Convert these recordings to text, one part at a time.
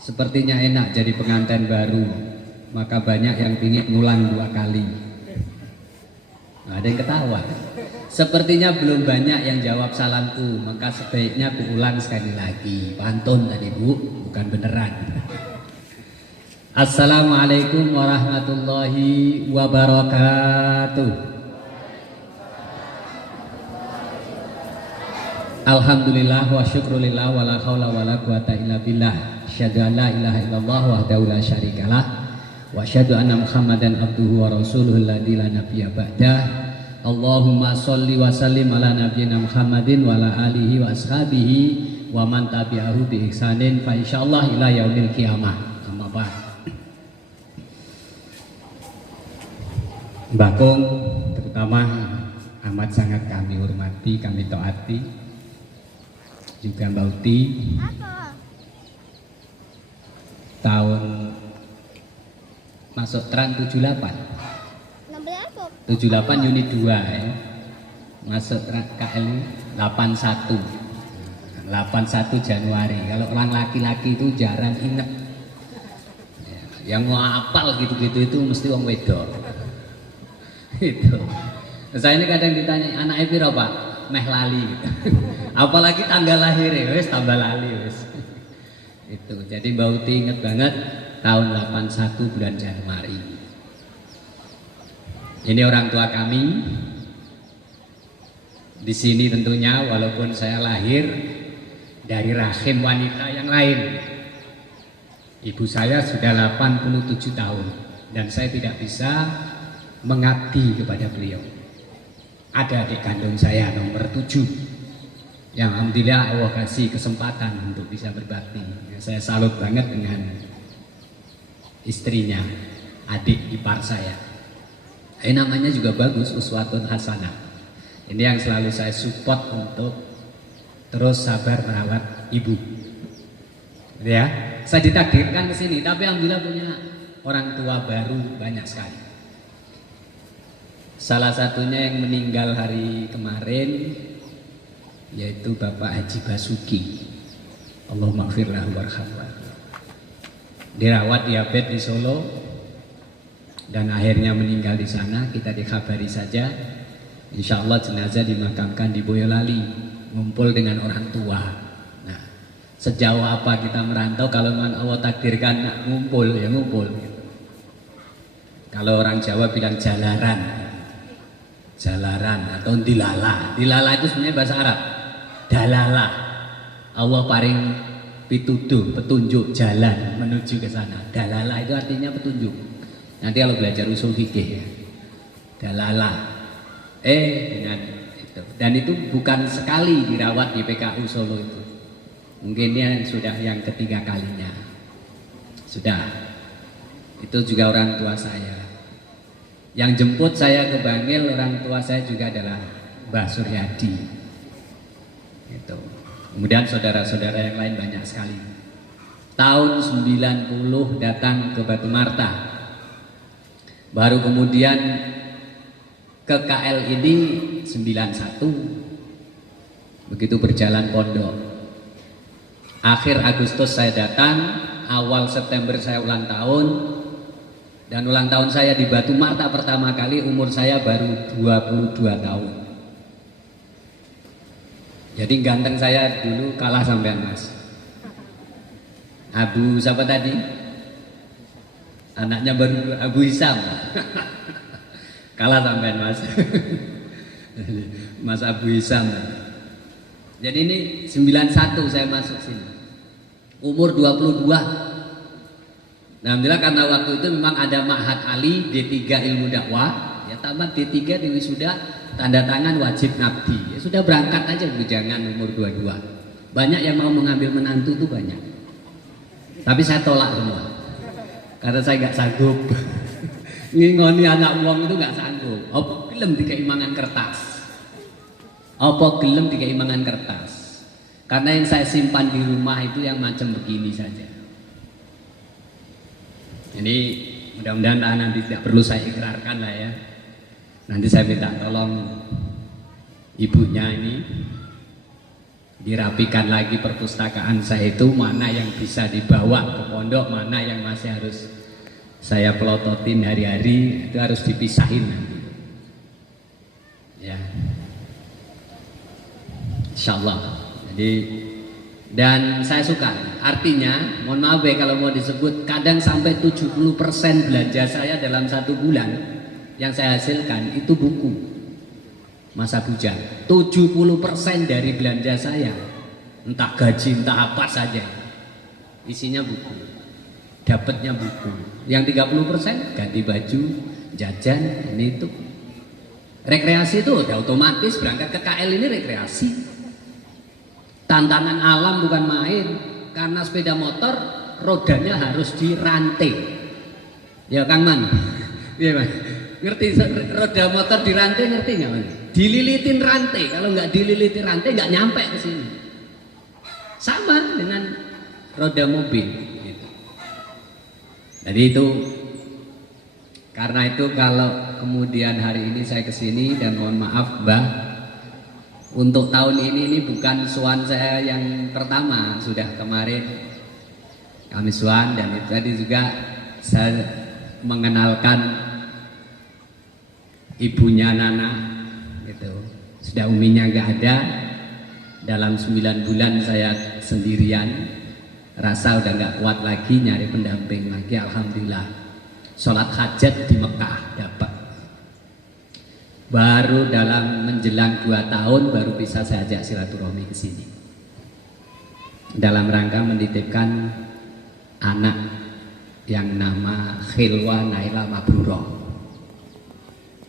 Sepertinya enak jadi pengantin baru, maka banyak yang ingin ngulang 2 kali. Nah, ada yang ketawa. Sepertinya belum banyak yang jawab salamku, maka sebaiknya kuulang sekali lagi. Pantun tadi Bu, bukan beneran. Assalamualaikum warahmatullahi wabarakatuh. Alhamdulillah wa syukrulillah wa la hawla wa la quwata illa billah. Asyhadu an la ilaha illallah wahdahu la syarikalah wa asyhadu anna Muhammadan abduhu wa rasuluhu alladzi la nabiyya ba'dah. Allahumma sholli wa sallim ala nabiyyina Muhammadin wa ala alihi wa ashabihi wa man tabi'ahu bi ihsanin fa insyaallah ila yaumil qiyamah. Amma ba'd. Mbah Kong terutama amat sangat kami hormati, kami taati, juga Mbak Uti. Tahun masuk Tran 78 78 unit 2 ya. Masuk KL 81 Januari. Kalau orang laki-laki itu jarang inget ya, yang mau apal gitu-gitu itu mesti wong wedok. Itu saya ini kadang ditanya anaknya piro Pak, meh lali apalagi tanggal lahir ya wes tambah lali wes. Itu jadi Mbak Uti inget banget tahun 81 bulan Januari. Ini orang tua kami di sini tentunya, walaupun saya lahir dari rahim wanita yang lain. Ibu saya sudah 87 tahun dan saya tidak bisa mengabdi kepada beliau. Ada adik kandung saya nomor 7 yang alhamdulillah Allah kasih kesempatan untuk bisa berbakti. Saya salut banget dengan istrinya, adik ipar saya. Namanya juga bagus, Uswatun Hasanah. Ini yang selalu saya support untuk terus sabar merawat ibu. Ya, saya ditakdirkan ke sini, tapi alhamdulillah punya orang tua baru banyak sekali. Salah satunya yang meninggal hari kemarin yaitu Bapak Haji Basuki. Allahumma gfir lahu warhamhu. Dirawat diabetes di Solo dan akhirnya meninggal di sana. Kita dikabari saja, insya Allah jenazah dimakamkan di Boyolali, ngumpul dengan orang tua. Nah, sejauh apa kita merantau, kalau memang Allah takdirkan nak ngumpul ya ngumpul. Kalau orang Jawa bilang jalaran atau dilala. Dilala itu sebenarnya bahasa Arab. Dalalah. Allah paling petunjuk jalan menuju ke sana. Dalalah itu artinya petunjuk. Nanti kalau belajar usul fikih ya. Dalalah. Dengan itu. Dan itu bukan sekali dirawat di PKU Solo itu. Mungkin ini sudah yang ketiga kalinya. Sudah. Itu juga orang tua saya. Yang jemput saya ke Bangil, orang tua saya juga adalah Mbah Suryadi. Itu. Kemudian saudara-saudara yang lain banyak sekali. Tahun 90 datang ke Batu Marta. Baru kemudian ke KL ini 91. Begitu berjalan pondok. Akhir Agustus saya datang, awal September saya ulang tahun. Dan ulang tahun saya di Batu Marta pertama kali umur saya baru 22 tahun. Jadi ganteng saya dulu kalah sampean Mas. Abu siapa tadi? Anaknya baru Abu Hisam. Kalah sampean Mas. Mas Abu Hisam. Jadi ini 91 saya masuk sini. Umur 22. Nah, alhamdulillah karena waktu itu memang ada Ma'had Ali D3 ilmu dakwah, ya tamat D3 di wisuda, tanda tangan wajib ngabdi. Ya sudah berangkat aja jangan umur 22. Banyak yang mau mengambil menantu tuh banyak. Tapi saya tolak semua. Karena saya nggak sanggup. Ngingoni anak wong itu nggak sanggup. Apa gelem dikei mangan kertas? Apa gelem dikei mangan kertas? Karena yang saya simpan di rumah itu yang macam begini saja. Ini mudah-mudahan nanti tidak perlu saya ikrarkan lah ya. Nanti saya minta tolong ibunya ini dirapikan lagi perpustakaan saya itu, mana yang bisa dibawa ke pondok, mana yang masih harus saya pelototin hari-hari, itu harus dipisahin nanti. Ya, insya Allah. Jadi, dan saya suka, artinya, mohon maaf ya kalau mau disebut, kadang sampai 70% belanja saya dalam 1 bulan yang saya hasilkan itu buku masa bujang. 70% dari belanja saya, entah gaji, entah apa saja, isinya buku, dapatnya buku. Yang 30% ganti baju, jajan, ini itu. Rekreasi itu udah otomatis, berangkat ke KL ini rekreasi. Tantangan alam bukan main, karena sepeda motor rodanya harus dirantai. Ya Kang Man, iya Mas, ngerti roda motor dirantai, ngerti nggak Mas? Dililitin rantai, kalau nggak dililitin rantai nggak nyampe ke sini. Sama dengan roda mobil. Gitu. Jadi itu, karena itu kalau kemudian hari ini saya kesini dan mohon maaf Mbah, untuk tahun ini bukan suan saya yang pertama, sudah kemarin kami suan, dan itu tadi juga saya mengenalkan ibunya Nana, gitu. Sudah uminya nggak ada, dalam 9 bulan saya sendirian, rasa udah nggak kuat lagi, nyari pendamping lagi. Alhamdulillah, sholat hajat di Mekah dapat. Baru dalam menjelang 2 tahun baru bisa saya ajak silaturahmi ke sini, dalam rangka menitipkan anak yang nama Khilwa Naila Mabrurah.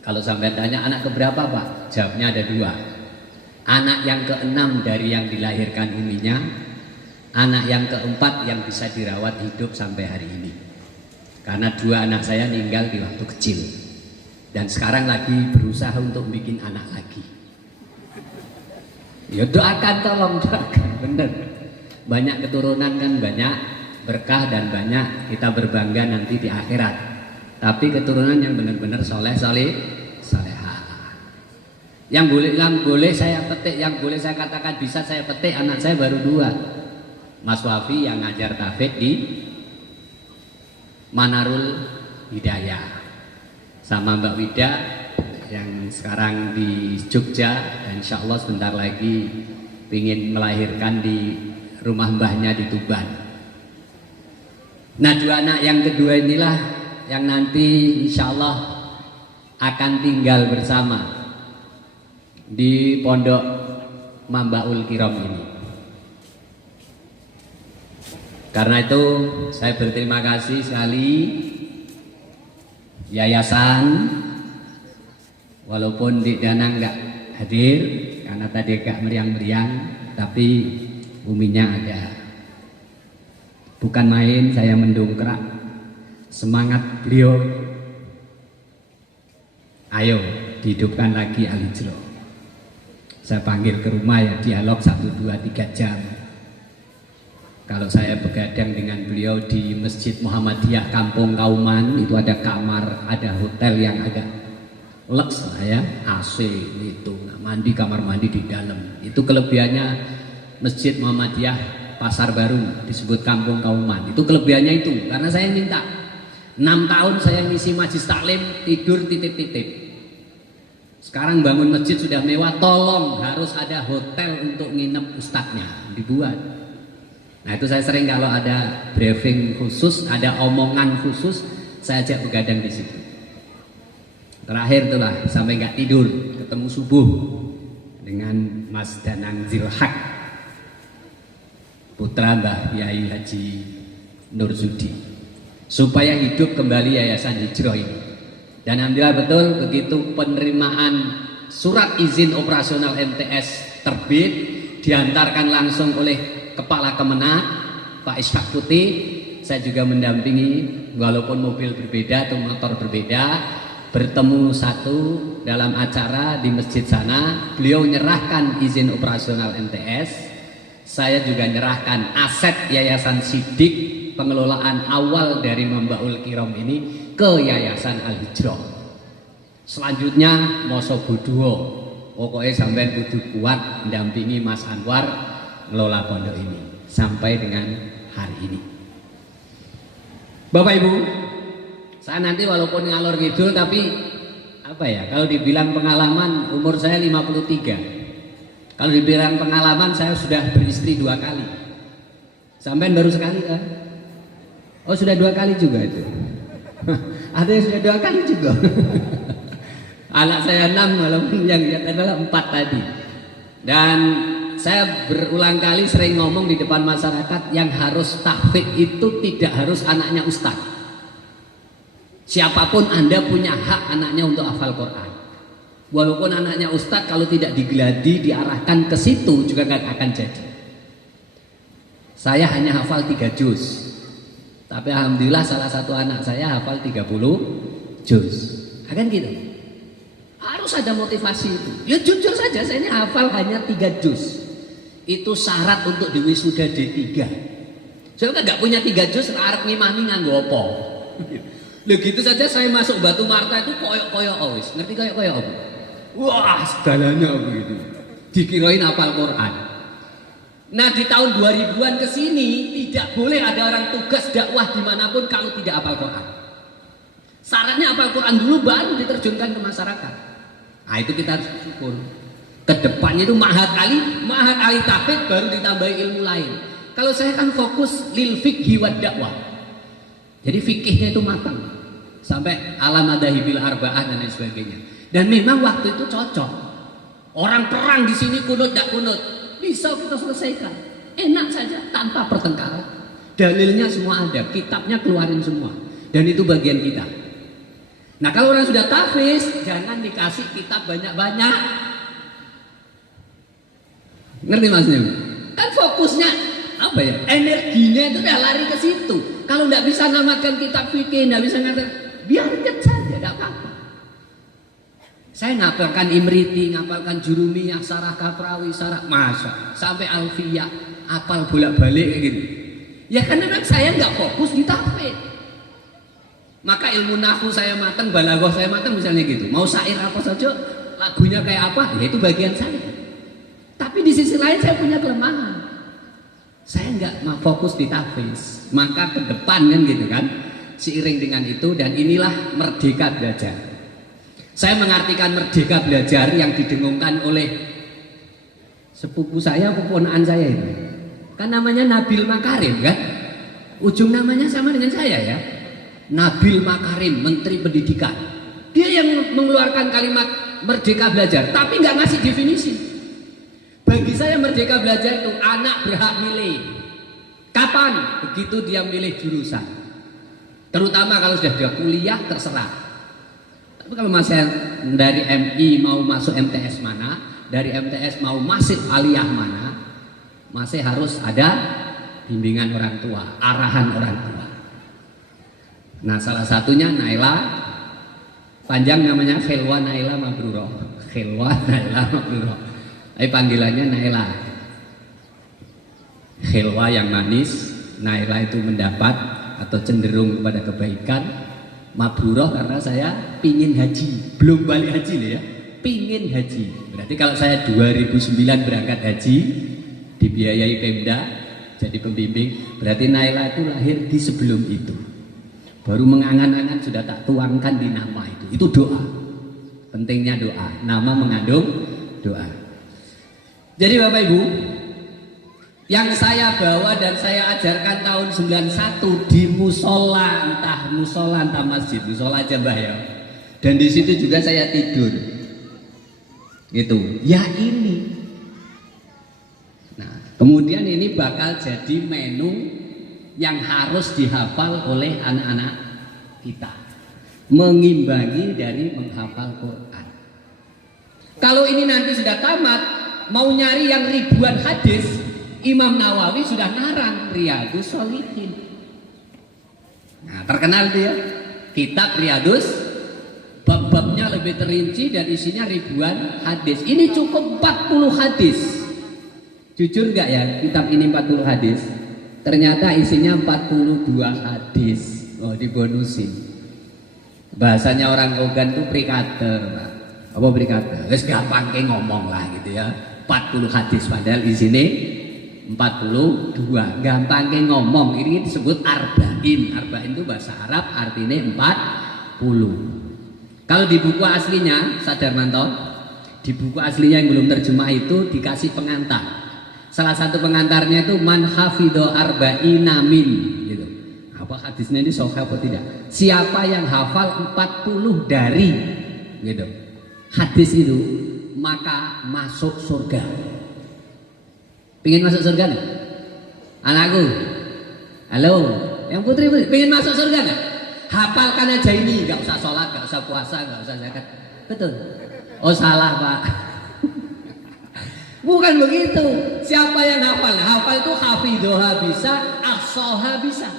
Kalau sampai tanya anak keberapa Pak? Jawabnya ada 2. Anak yang ke-6 dari yang dilahirkan uminya, anak yang ke-4 yang bisa dirawat hidup sampai hari ini. Karena 2 anak saya meninggal di waktu kecil, dan sekarang lagi berusaha untuk bikin anak lagi. Ya doakan, tolong doakan, bener. Banyak keturunan kan, banyak berkah dan banyak kita berbangga nanti di akhirat. Tapi keturunan yang benar-benar soleh, solehah. Yang boleh saya petik, yang boleh saya katakan bisa saya petik, anak saya baru 2. Mas Wafi yang ngajar tahfidz di Manarul Hidayah, sama Mbak Wida yang sekarang di Jogja, dan insya Allah sebentar lagi ingin melahirkan di rumah mbahnya di Tuban. Nah 2 anak yang kedua inilah yang nanti insya Allah akan tinggal bersama di Pondok Mambaul Kiram ini. Karena itu saya berterima kasih sekali yayasan, walaupun di Danang nggak hadir karena tadi agak meriang-meriang, tapi uminya ada. Bukan main, saya mendongkrak semangat beliau. Ayo dihidupkan lagi Al Hijrah. Saya panggil ke rumah ya, dialog 1, 2, 3 jam. Kalau saya begadang dengan beliau di Masjid Muhammadiyah Kampung Kauman, itu ada kamar, ada hotel yang agak leks lah ya, AC itu, mandi, kamar mandi di dalam. Itu kelebihannya Masjid Muhammadiyah Pasar Baru, disebut Kampung Kauman. Itu kelebihannya itu, karena saya minta 6 tahun saya ngisi majlis taklim, tidur titip-titip. Sekarang bangun masjid sudah mewah, tolong harus ada hotel untuk nginep ustadznya, dibuat. Nah itu saya sering kalau ada briefing khusus, ada omongan khusus, saya ajak begadang di situ. Terakhir itulah sampai nggak tidur, ketemu subuh dengan Mas Danang Zilhak, putra Mbah Yai Haji Nurzudi, supaya hidup kembali Yayasan Hijrah ini. Dan alhamdulillah betul, begitu penerimaan surat izin operasional MTS terbit, diantarkan langsung oleh Kepala Kemenak Pak Ishak Putih. Saya juga mendampingi, walaupun mobil berbeda atau motor berbeda, bertemu satu dalam acara di masjid sana. Beliau menyerahkan izin operasional MTS, saya juga menyerahkan aset Yayasan Sidik, pengelolaan awal dari Mambaul Kiram ini ke Yayasan Al Hijrah. Selanjutnya Moso Boduo, pokoknya sampai kudu kuat mendampingi Mas Anwar ngelola pondok ini sampai dengan hari ini. Bapak Ibu, saya nanti walaupun ngalor ngidul tapi apa ya, kalau dibilang pengalaman umur saya 53. Kalau dibilang pengalaman saya sudah beristri 2 kali. Sampai baru sekali kan? Oh sudah 2 kali juga itu. Ada yang sudah 2 kali juga. Anak saya 6 walaupun yang lihat adalah 4 tadi. Dan saya berulang kali sering ngomong di depan masyarakat, yang harus tahfidz itu tidak harus anaknya ustadz. Siapapun Anda punya hak anaknya untuk hafal Quran. Walaupun anaknya ustadz, kalau tidak digeladi, diarahkan ke situ juga nggak akan jadi. Saya hanya hafal 3 juz. Tapi alhamdulillah salah satu anak saya hafal 30 juz. Akan gitu. Harus ada motivasi itu. Ya jujur saja, saya ini hafal hanya 3 juz. Itu syarat untuk diwisuda D3. Saya kan nggak punya 3 juz, arep ngimami nganggo apa. Loh gitu saja saya masuk Batu Marta itu koyok-koyok awis. Ngerti koyok-koyok apa? Wah, segalanya begitu. Dikirain hafal Quran. Nah di tahun 2000-an ke sini tidak boleh ada orang tugas dakwah dimanapun kalau tidak hafal Quran. Syaratnya hafal Quran dulu baru diterjunkan ke masyarakat. Nah itu kita harus syukur. Kedepannya itu mahat ali tahfidz baru ditambahi ilmu lain. Kalau saya kan fokus lil fikhi wad dakwah. Jadi fikihnya itu matang sampai alam madahibil arba'ah dan lain sebagainya. Dan memang waktu itu cocok. Orang perang di sini kunut tidak kunut bisa kita selesaikan. Enak saja tanpa pertengkaran. Dalilnya semua ada, kitabnya keluarin semua. Dan itu bagian kita. Nah kalau orang sudah tahfidz jangan dikasih kitab banyak-banyak. Ngerti maksudnya? Kan fokusnya apa ya? Energinya itu udah lari ke situ. Kalau nggak bisa ngamatkan kitab fikih, nggak bisa ngamatkan, biarkan saja, nggak apa-apa. Saya ngapalkan Imriti, ngapalkan Jurumiyah, Sarah Kaprawi, Sarah Masa, sampai Alfiyah, apal bolak-balik kayak gitu. Ya karena memang saya nggak fokus di tahfidz. Maka ilmu nahwu saya matang, balaghah saya matang misalnya gitu. Mau syair apa saja, lagunya kayak apa, ya itu bagian saya. Tapi di sisi lain saya punya kelemahan. Saya nggak mau fokus di tahfidz. Maka ke depan kan gitu kan. Seiring dengan itu, dan inilah merdeka belajar. Saya mengartikan merdeka belajar yang didengungkan oleh sepupu saya, keponakan saya itu. Kan namanya Nabil Makarim kan. Ujung namanya sama dengan saya ya. Nabil Makarim, Menteri Pendidikan. Dia yang mengeluarkan kalimat merdeka belajar, tapi nggak ngasih definisi. Bagi saya merdeka belajar itu anak berhak milih. Kapan? Begitu dia milih jurusan. Terutama kalau sudah dia kuliah terserah. Tapi kalau masih dari MI mau masuk MTS mana, dari MTS mau masuk aliyah mana, masih harus ada bimbingan orang tua, arahan orang tua. Nah salah satunya Naila, panjang namanya Khelwa Naila Mabruroh. Khelwa Naila Mabruroh. Tapi panggilannya Naila. Khelwa yang manis, Naila itu mendapat atau cenderung kepada kebaikan. Mabruroh karena saya pingin haji, belum balik haji loh ya, pingin haji. Berarti kalau saya 2009 berangkat haji, dibiayai Pemda, jadi pembimbing, berarti Naila itu lahir di sebelum itu. Baru mengangan-angan sudah tak tuangkan di nama itu doa. Pentingnya doa, nama mengandung doa. Jadi Bapak Ibu, yang saya bawa dan saya ajarkan tahun 91 di musola, entah masjid, musola aja Mbah ya. Dan di situ juga saya tidur. Gitu. Ya ini. Nah, kemudian ini bakal jadi menu yang harus dihafal oleh anak-anak kita. Mengimbangi dari menghafal Quran. Kalau ini nanti sudah tamat, mau nyari yang ribuan hadis, Imam Nawawi sudah ngarang Riyadhus Shalihin. Nah, terkenal dia. Kitab Riyadhus, bab-babnya lebih terinci dan isinya ribuan hadis. Ini cukup 40 hadis. Jujur nggak ya, kitab ini 40 hadis? Ternyata isinya 42 hadis. Oh, dibonusin. Bahasanya orang Kogan tuh prikater. Apa prikater? Wes gampang kayak ngomong lah gitu ya. 40 hadis padahal di sini 42. Gampangnya ngomong ini disebut arba'in. Arba'in itu bahasa Arab artinya 40. Kalau di buku aslinya, Sadar Manto, di buku aslinya yang belum terjemah itu dikasih pengantar. Salah satu pengantarnya itu man hafidho arba'ina min gitu. Apa hadisnya ini sahih apa tidak? Siapa yang hafal 40 dari gitu. Hadis itu maka masuk surga. Pengen masuk surga nggak? Anakku, halo, yang putri pengen masuk surga nggak? Hafalkan aja ini, nggak usah sholat, nggak usah puasa, nggak usah zakat. Betul? Oh salah pak. Bukan begitu. Siapa yang hafal? Hafal itu hafidhoha bisa, ahsoha bisa.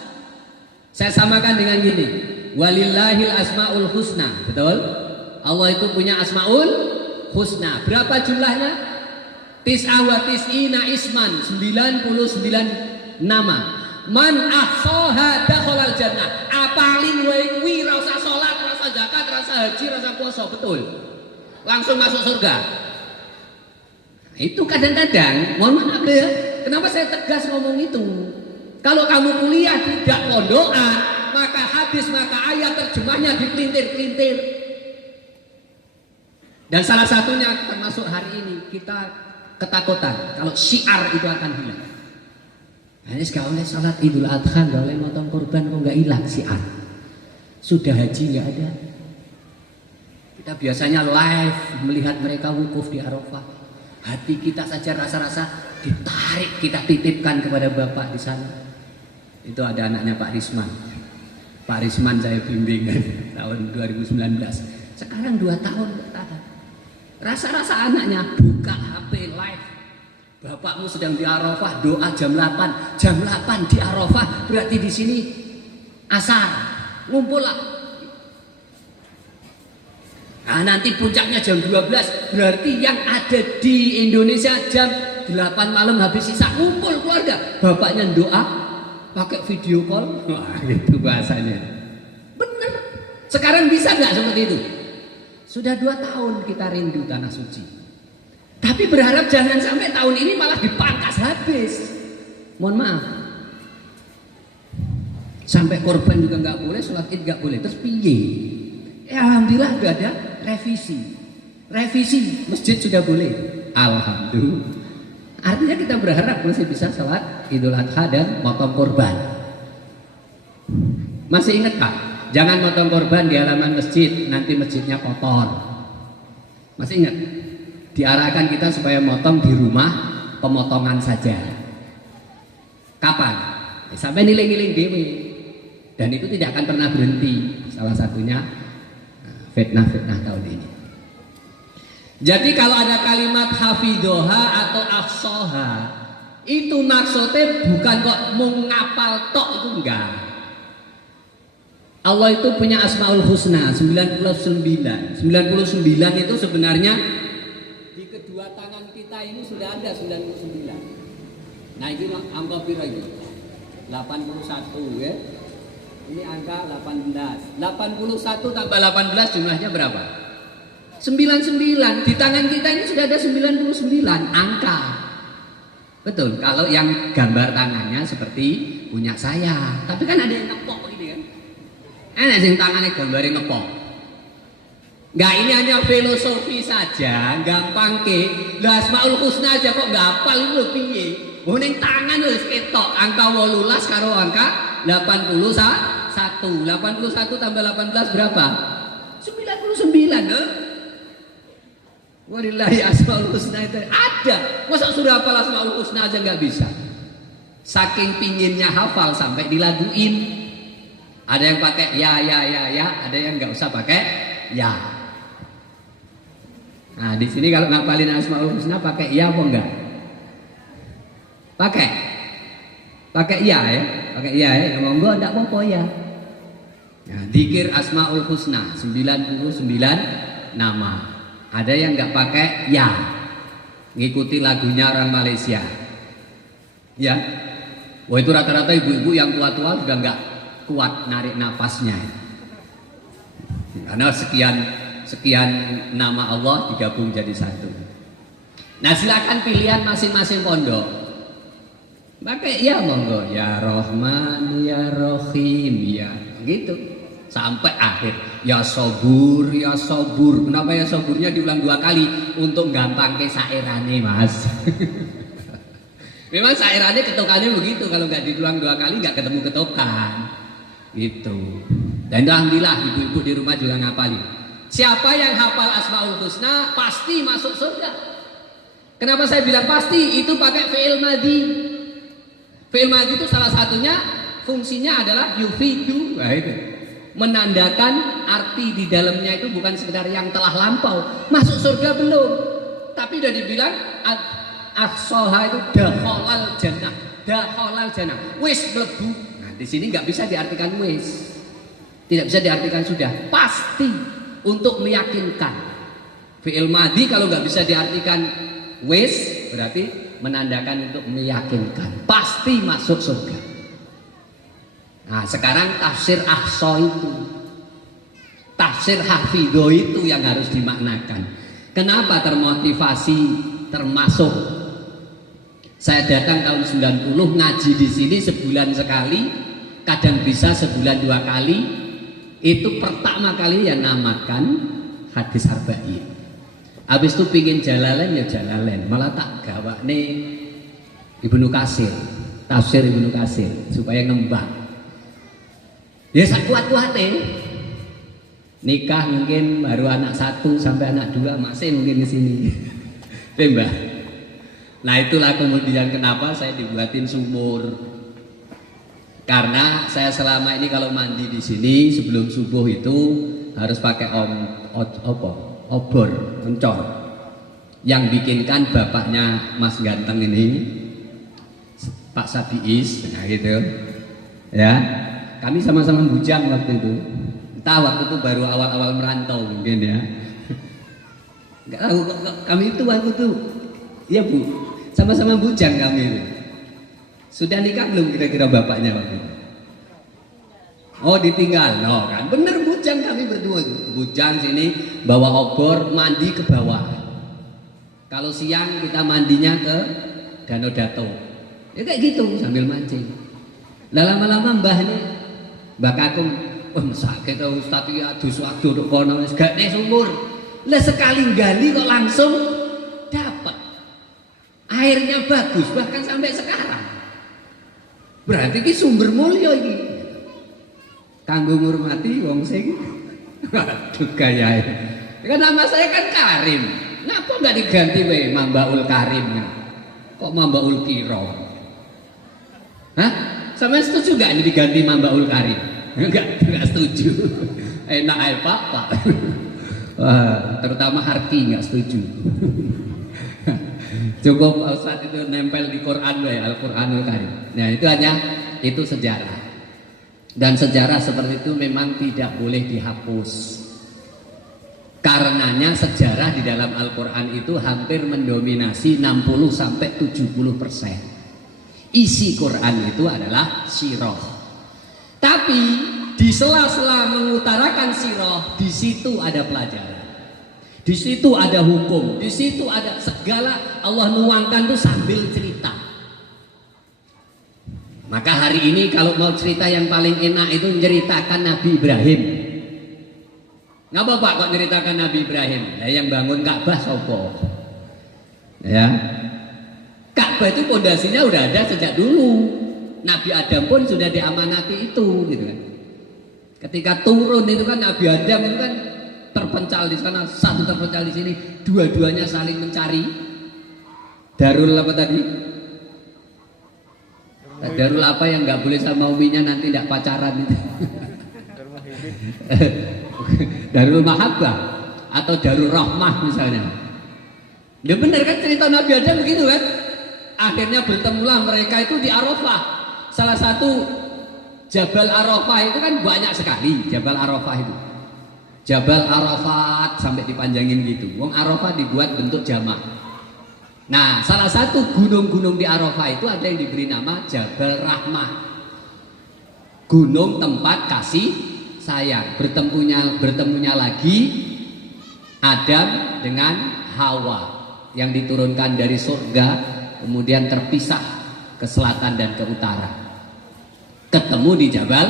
Saya samakan dengan gini. Walillahil asmaul husna, betul? Allah itu punya asmaul husna. Berapa jumlahnya? Tis'ah wa tis'ina isman, 99 nama. Man ahsaha dakhalal jannah. Apalin wae kuwi ra usah salat, ra usah zakat, ra usah haji, ra usah puasa, betul. Langsung masuk surga. Itu kadang-kadang, mohon maaf ya, kenapa saya tegas ngomong itu? Kalau kamu kuliah tidak pondokan, maka hadis, maka ayat terjemahnya dipelintir-pelintir. Dan salah satunya termasuk hari ini kita ketakutan kalau syiar itu akan hilang. Hanya gak oleh salat Idul Adha, gak oleh motong korban, kok gak hilang syiar. Sudah haji gak ada. Kita biasanya live melihat mereka wukuf di Arafah. Hati kita saja rasa-rasa ditarik, kita titipkan kepada Bapak di sana. Itu ada anaknya Pak Risman. Pak Risman saya bimbing tahun 2019. Sekarang 2 tahun bertahan. Rasa-rasa anaknya buka HP live. Bapakmu sedang di Arafah, doa jam 8. Jam 8 di Arafah, berarti di sini asar. Ngumpullah. Nah, nanti puncaknya jam 12, berarti yang ada di Indonesia jam 8 malam habis sisa ngumpul keluarga. Bapaknya doa pakai video call. Wah, itu bahasanya. Bener. Sekarang bisa nggak seperti itu? Sudah 2 tahun kita rindu tanah suci. Tapi berharap jangan sampai tahun ini malah dipangkas habis. Mohon maaf. Sampai korban juga nggak boleh, sholat id nggak boleh. Terus piye? Alhamdulillah udah ada revisi. Revisi masjid sudah boleh. Alhamdulillah. Artinya kita berharap masih bisa sholat Idul Adha dan motong korban. Masih ingat Pak? Jangan motong korban di halaman masjid, nanti masjidnya kotor. Masih ingat? Diarahkan kita supaya motong di rumah, pemotongan saja. Kapan? Sampai ngiling-ngiling dewe. Dan itu tidak akan pernah berhenti. Salah satunya fitnah-fitnah tahun ini. Jadi kalau ada kalimat hafidhoha atau ahsoha, itu maksudnya bukan kok mau ngapal tok, itu enggak. Allah itu punya asmaul husna 99. 99 itu sebenarnya di kedua tangan kita ini sudah ada 99. Nah ini angka pira itu? 81 ya. Ini angka 18. 81 tambah 18 jumlahnya berapa? 99. Di tangan kita ini sudah ada 99 angka. Betul, kalau yang gambar tangannya seperti punya saya. Tapi kan ada yang ngepok ini kan. Enak sing tangannya gambarnya ngepok. Enggak, ini hanya filosofi saja, gampang ke. Lah Asmaul Husna aja kok enggak hafal itu lho piye? Oh ning tangan wis ketok angka 18 karo angka 81. 81 tambah 18 berapa? 99 loh. Walillahi Asmaul Husna itu ada. Masa sudah hafal Asmaul Husna aja enggak bisa? Saking pinginnya hafal sampai dilaguin. Ada yang pakai ya, ada yang nggak usah pakai ya. Nah di sini kalau ngapalin Asmaul Husna pakai ya apa enggak? Pakai ya, pakai ya. Monggo enggak apa-apa ya. Nah, dzikir Asmaul Husna 99 nama. Ada yang nggak pakai ya, ngikuti lagunya orang Malaysia. Ya, wah itu rata-rata ibu-ibu yang tua-tua sudah nggak kuat narik napasnya karena sekian nama Allah digabung jadi satu. Nah silakan pilihan masing-masing pondok. Pakai ya monggo, ya Rahman, ya Rahim, ya gitu sampai akhir. Ya Sobur, ya Sobur. Kenapa ya Soburnya diulang 2 kali? Untuk gampang ke sairane, Mas. Memang sairane ketokannya begitu, kalau nggak diulang 2 kali nggak ketemu ketokan. Gitu. Dan alhamdulillah ibu-ibu di rumah juga ngapalin. Siapa yang hafal Asmaul Husna pasti masuk surga. Kenapa saya bilang pasti? Itu pakai fi'il madhi. Fi'il madhi itu salah satunya fungsinya adalah yufidu. Nah itu. Menandakan arti di dalamnya itu bukan sekedar yang telah lampau. Masuk surga belum. Tapi udah dibilang as-soha itu dakhalal jannah. Dakhalal jannah. Wis mlebu. Nah, di sini nggak bisa diartikan wis. Tidak bisa diartikan sudah. Pasti untuk meyakinkan. Fi'il madhi kalau nggak bisa diartikan wis berarti menandakan untuk meyakinkan. Pasti masuk surga. Nah sekarang tafsir ahso itu, tafsir hafidho itu yang harus dimaknakan. Kenapa termotivasi termasuk saya datang tahun 90 ngaji di sini sebulan sekali, kadang bisa sebulan 2 kali. Itu pertama kali yang namakan hadis arba'in. Habis itu pingin jalalain ya jalalain, malah tak gawak nih Ibnu Katsir, tafsir Ibnu Katsir supaya ngembang. Ya sak kuat-kuatnya nikah mungkin baru anak 1 sampai anak 2 masih mungkin di sini. Mbah. Nah itulah kemudian kenapa saya dibuatin sumur. Karena saya selama ini kalau mandi di sini sebelum subuh itu harus pakai obor, oncor. Yang bikinkan bapaknya Mas Ganteng ini, Pak Sabiis, nah gitu. Ya. Kami sama-sama bujang waktu itu. Entah waktu itu baru awal-awal merantau mungkin ya. Enggak tahu kami itu waktu itu. Iya Bu, sama-sama bujang kami. Sudah nikah belum kira-kira bapaknya waktu itu? Oh ditinggal, no kan? Bener bujang kami berdua itu. Bujang sini bawa obor mandi ke bawah. Kalau siang kita mandinya ke Danau Dato. Ya kayak gitu sambil mancing. Nah lama-lama mbahnya Mbak Kakung, sakit tau Ustaz ya duswadu tok kono wis gak nek sumur. Lah sekali gali kok langsung dapat. Airnya bagus bahkan sampai sekarang. Berarti ki sumber mulya iki. Kanggo ngurmati wong sing waduh gayae. Kan nama saya kan Karim. Napa enggak diganti wae Mambaul Karim? Kok Mambaul Kiro? Hah? Sama setuju gak ini diganti Mambaul Karim? Enggak setuju. Enak aja Pak. Terutama Harki enggak setuju. Cukup Ustaz itu nempel di Quran ya, Al-Quranul Karim. Nah itu sejarah. Dan sejarah seperti itu memang tidak boleh dihapus. Karenanya sejarah di dalam Al-Quran itu hampir mendominasi 60-70%. Isi Quran itu adalah sirah. Tapi di sela-sela mengutarakan sirah, di situ ada pelajaran. Di situ ada hukum, di situ ada segala Allah nuangkan tuh sambil cerita. Maka hari ini kalau mau cerita yang paling enak itu menceritakan Nabi Ibrahim. Ngapa Pak kok ceritakan Nabi Ibrahim? Ya yang bangun Ka'bah sopo? Ya. Ka'bah itu pondasinya udah ada sejak dulu. Nabi Adam pun sudah diamanati itu, gitu kan. Ketika turun itu kan Nabi Adam itu kan terpencal di sana, satu terpencal di sini, dua-duanya saling mencari. Darul apa tadi? Darul apa yang nggak boleh sama uminya nanti tidak pacaran itu? Darul Mahabbah atau Darul Rahmah misalnya. Ya benar kan cerita Nabi Adam begitu kan? Akhirnya bertemulah mereka itu di Arafah. Salah satu Jabal Arafah itu kan banyak sekali Jabal Arafah itu. Jabal Arafat sampai dipanjangin gitu. Wong Arafah dibuat bentuk jamak. Nah, salah satu gunung-gunung di Arafah itu ada yang diberi nama Jabal Rahmah. Gunung tempat kasih sayang. Bertemunya lagi Adam dengan Hawa yang diturunkan dari surga kemudian terpisah ke selatan dan ke utara. Ketemu di Jabal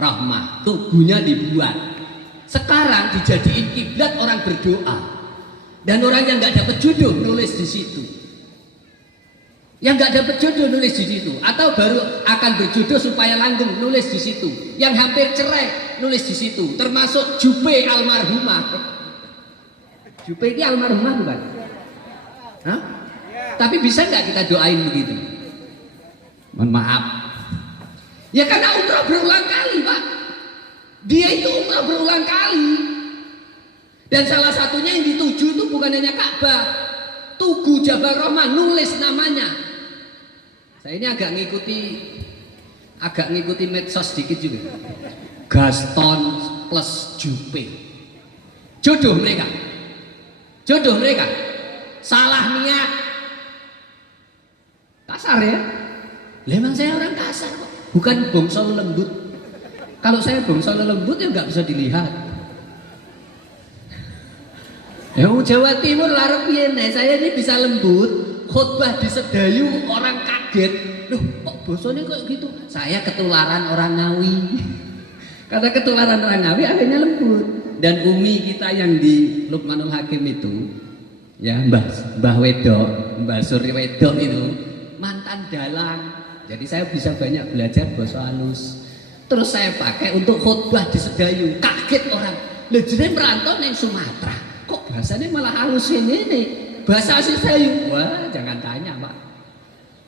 Rahmah, tugunya dibuat. Sekarang dijadiin kiblat orang berdoa. Dan orang yang nggak dapat jodoh nulis di situ. Yang nggak dapat jodoh nulis di situ, atau baru akan berjodoh supaya langgeng nulis di situ. Yang hampir cerai nulis di situ, termasuk Jupe almarhumah. Jupe ini almarhumah bukan? Hah? Tapi bisa nggak kita doain begitu? Mohon maaf. Ya karena umrah berulang kali, Pak. Dia itu umrah berulang kali. Dan salah satunya yang dituju itu bukan hanya Ka'bah, Tugu Jabal Rahmah, nulis namanya. Saya ini agak ngikuti medsos sedikit juga. Gaston plus Jupe. Jodoh mereka. Jodoh mereka. Salah niat. Kasar ya. Memang saya orang kasar kok. Bukan bangsa lembut. Kalau saya bangsa lembut ya nggak bisa dilihat. Jawa Timur larang piye, saya ini bisa lembut. Khotbah di Sedayu orang kaget. Loh, kok bosone kok gitu? Saya ketularan orang Ngawi. Karena ketularan orang Ngawi akhirnya lembut. Dan umi kita yang di Lukmanul Hakim itu, ya Mbah Wedok, Mbah Suri Wedok itu mantan dalang. Jadi saya bisa banyak belajar bahasa halus. Terus saya pakai untuk khotbah di Sedayu. Kaget orang. Lah jenenge merantau ning Sumatera. Kok bahasanya malah halus ini? Bahasa Sedayu. Wah, jangan tanya, Pak.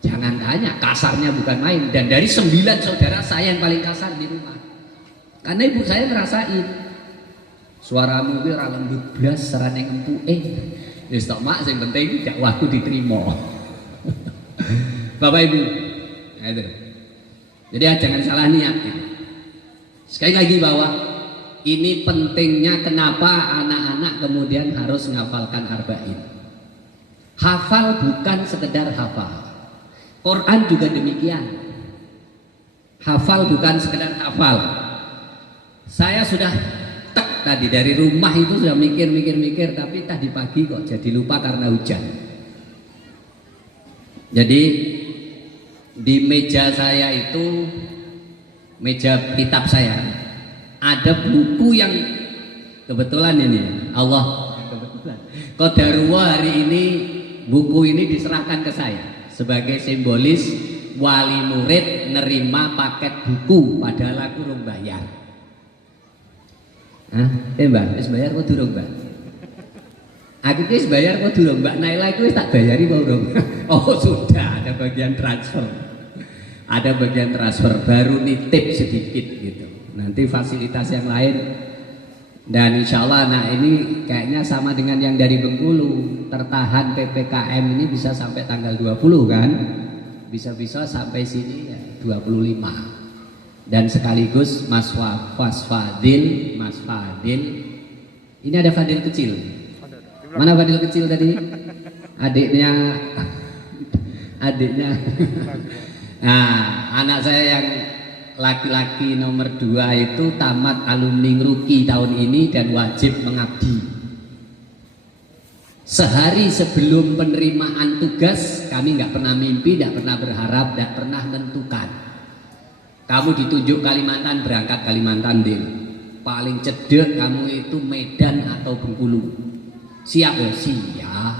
Jangan tanya, kasarnya bukan main. Dan dari 9 saudara saya yang paling kasar di rumah. Karena ibu saya ngerasain suaramu ki ora lembut blas serane empuke. Wis tok mak sing penting dakwahku diterima. Bapak Ibu. Nah, itu. Jadi jangan salah niat gitu. Sekali lagi bahwa ini pentingnya kenapa anak-anak kemudian harus menghafalkan arba'in. Hafal bukan sekedar hafal. Quran juga demikian. Hafal bukan sekedar hafal. Saya sudah tadi dari rumah itu sudah mikir, tapi tadi pagi kok jadi lupa karena hujan. Jadi di meja saya itu, meja kitab saya, ada buku yang kebetulan ini Allah kebetulan qadarullah hari ini buku ini diserahkan ke saya sebagai simbolis wali murid nerima paket buku padahal aku urung bayar. Mbak, wis bayar kok durung, Mbak? Aku wis bayar kok durung, Mbak Naila itu tak bayari kok urung. Oh, sudah ada bagian transfer. Ada bagian transfer baru nitip sedikit gitu. Nanti fasilitas yang lain. Dan insya Allah, nah ini kayaknya sama dengan yang dari Bengkulu, tertahan PPKM ini bisa sampai tanggal 20 kan, bisa-bisa sampai sini ya 25. Dan sekaligus Mas Fadil, ini ada Fadil kecil. Mana Fadil kecil tadi? Adiknya. Nah, anak saya yang laki-laki nomor 2 itu tamat alumni Ngeruki tahun ini dan wajib mengabdi. Sehari sebelum penerimaan tugas kami nggak pernah mimpi, nggak pernah berharap, nggak pernah menentukan. Kamu ditunjuk Kalimantan, berangkat Kalimantan deh. Paling cedek kamu itu Medan atau Bengkulu. Siap ya? Siap.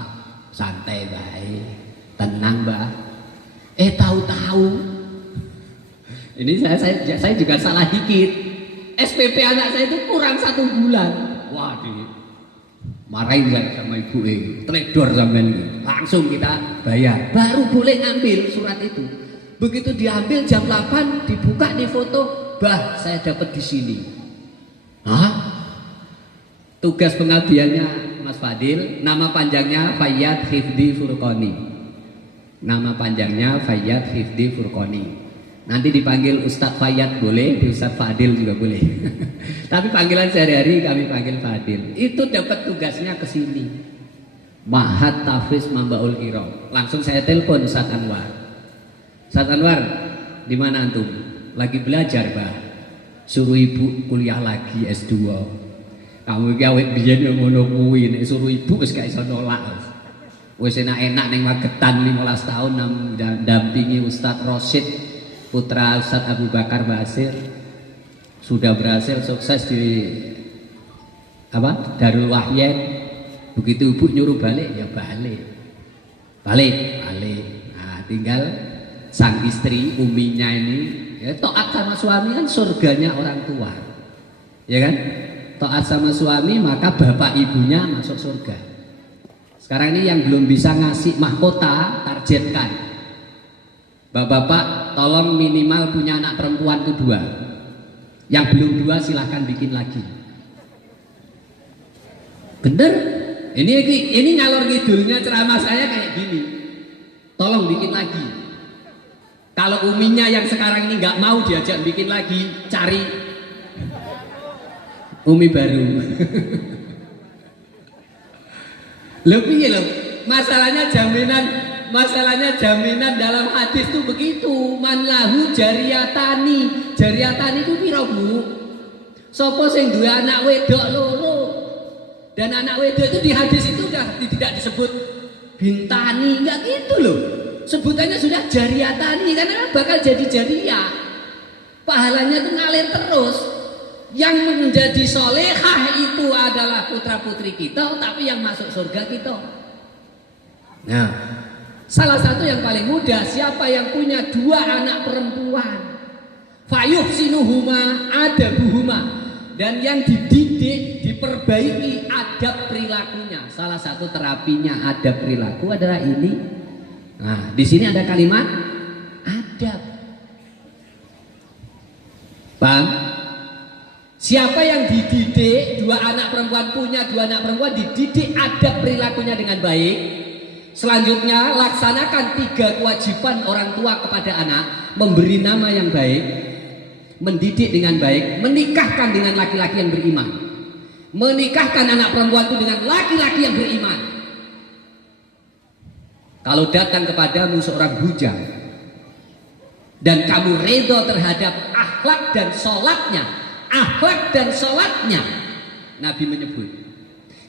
Santai baik, tenang Mbak. Tahu-tahu ini saya juga salah dikit. SPP anak saya itu kurang 1 bulan. Wah, marahin saya sama ibu teledor sampean. Langsung kita bayar. Baru boleh ngambil surat itu. Begitu diambil jam 8 dibuka di foto, bah saya dapat di sini. Hah? Tugas pengabdiannya Mas Fadil, nama panjangnya Fayyad Hifdi Furqoni. Nama panjangnya Fayyad Hifdi Furqoni. Nanti dipanggil Ustadz Fayyad boleh, di Ustadz Fadil juga boleh. Tapi panggilan sehari-hari kami panggil Fadil. Itu dapat tugasnya ke sini. Mahat Tafiz Mambaul Qiro. Langsung saya telepon Ustadz Anwar. Ustadz Anwar, di mana antum? Lagi belajar, Pak. Suruh ibu kuliah lagi S2. Kamu iki awake biyen ngono kuwi, nek suruh ibu wis gak iso nolak. Wis enak-enak ning Magetan 15 tahun dampingi Ustadz Rosid putra Ustadz Abu Bakar Basir. Sudah berhasil sukses di Darul Wahyen. Begitu ibu nyuruh balik ya balik. Nah, tinggal sang istri uminya ini ya taat sama suami kan surganya orang tua. Ya kan? Taat sama suami maka bapak ibunya masuk surga. Sekarang ini yang belum bisa ngasih mahkota targetkan. Bapak-bapak tolong minimal punya anak perempuan kedua. Yang belum 2 silahkan bikin lagi. Bener? Ini ngalor ngidulnya ceramah saya kayak gini. Tolong bikin lagi. Kalau uminya yang sekarang ini nggak mau diajak bikin lagi, cari umi baru. Lebih loh, masalahnya jaminan dalam hadis tuh begitu. Man lahu jariyatani. Jariyatani itu piro, Bu? Sopo sing duwe anak wedok loro. Dan anak wedok itu di hadis itu tidak disebut bintani, enggak gitu loh. Sebutannya sudah jariyatani karena bakal jadi jariyah. Pahalanya tuh ngalir terus. Yang menjadi solehah itu adalah putra putri kita, tapi yang masuk surga kita. Nah, salah satu yang paling mudah, siapa yang punya 2 anak perempuan, fayuhsinuhuma adabuhuma, dan yang dididik, diperbaiki adab perilakunya. Salah satu terapinya adab perilaku adalah ini. Nah, di sini ada kalimat adab. Paham? Siapa yang dididik 2 anak perempuan, punya 2 anak perempuan, dididik adab perilakunya dengan baik. Selanjutnya laksanakan 3 kewajiban orang tua kepada anak: memberi nama yang baik, mendidik dengan baik, menikahkan dengan laki-laki yang beriman. Menikahkan anak perempuan itu dengan laki-laki yang beriman. Kalau datang kepadamu seorang bujang dan kamu redha terhadap akhlak dan sholatnya, Nabi menyebut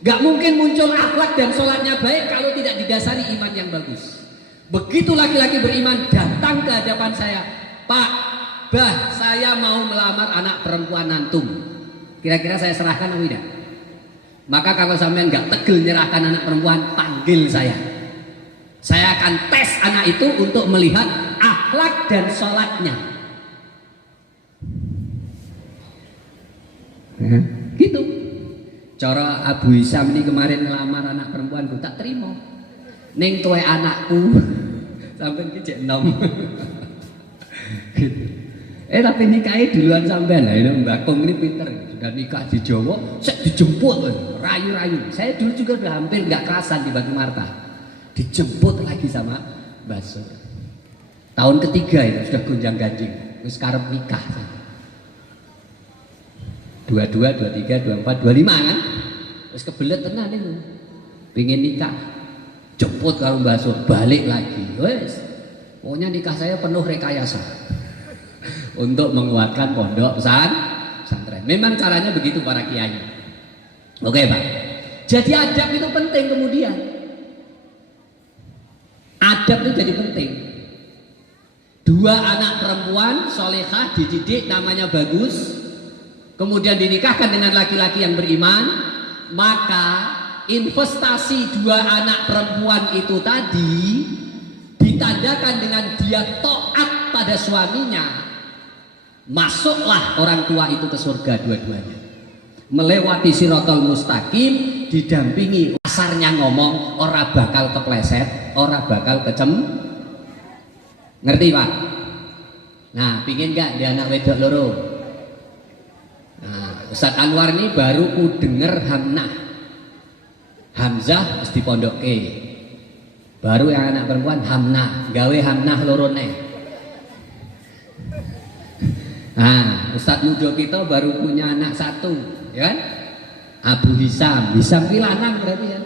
gak mungkin muncul akhlak dan sholatnya baik kalau tidak didasari iman yang bagus. Begitu laki-laki beriman datang ke hadapan saya, Pak, Bah, saya mau melamar anak perempuan antum, kira-kira saya serahkan atau tidak? Maka kalau sampean gak tegel nyerahkan anak perempuan, panggil saya akan tes anak itu untuk melihat akhlak dan sholatnya. Gitu. Cara Abu Hisam ini kemarin ngelamar anak perempuan, gue tak terima. Neng tuwe anakku sampai kecek nom. Gitu. Tapi nikahi duluan sampean lah. Ini Mbak Kong ini pinter, sudah nikah di Jawa, saya dijemput rayu-rayu. Saya dulu juga udah hampir nggak kerasan di Batu Marta, dijemput lagi sama Mbak Sur. Tahun ketiga itu sudah gonjang-ganjing, sekarang nikah. 22, 23, 24, 25 kan? Terus kebelet tenan itu. Pengen nikah. Jemput kalau Mbak Sur, balik lagi. Wes. Pokoknya nikah saya penuh rekayasa. Untuk menguatkan pondok pesantren. Memang caranya begitu para kiai. Oke, Pak. Jadi adab itu penting kemudian. Adab itu jadi penting. 2 anak perempuan solehah dididik namanya bagus, kemudian dinikahkan dengan laki-laki yang beriman, maka investasi 2 anak perempuan itu tadi ditandakan dengan dia taat pada suaminya, masuklah orang tua itu ke surga dua-duanya, melewati sirotol mustaqim, didampingi. Kasarnya ngomong, ora bakal kepleset, ora bakal ngerti Pak? Nah, pingin gak dia anak wedok loro? Nah, Ustadz Anwar ini baru ku denger Hamzah mesti pondok baru yang anak perempuan Hamnah, gawe Hamnah loro neh. Nah, Ustadz muda kita baru punya anak 1, ya kan? Abu Hisam ki lanang berarti ya.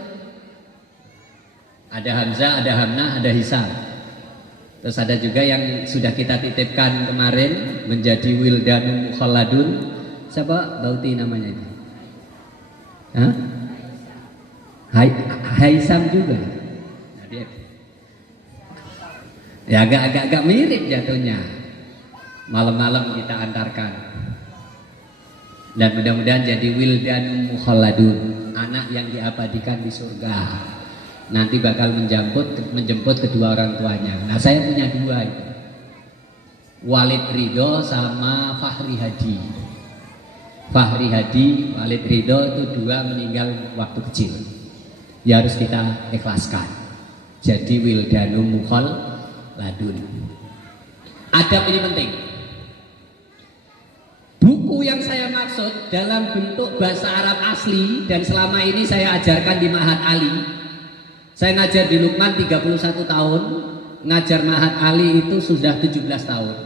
Ada Hamzah, ada Hamnah, ada Hisam. Terus ada juga yang sudah kita titipkan kemarin menjadi Wildanun Mukhalladun. Siapa Bauti namanya itu? Haisam juga. Ya agak mirip jatuhnya. Malam-malam kita antarkan. Dan mudah-mudahan jadi wildan mukhalladun, anak yang diabadikan di surga. Nanti bakal menjemput kedua orang tuanya. Nah, saya punya dua itu. Walid Ridho sama Fahri Hadi. Fahri Hadi, Walid Ridho itu dua meninggal waktu kecil. Ya harus kita ikhlaskan. Jadi wildanum mukhalladun. Adab ini penting. Buku yang saya maksud dalam bentuk bahasa Arab asli dan selama ini saya ajarkan di Ma'had Ali. Saya ngajar di Lukman 31 tahun, ngajar Ma'had Ali itu sudah 17 tahun.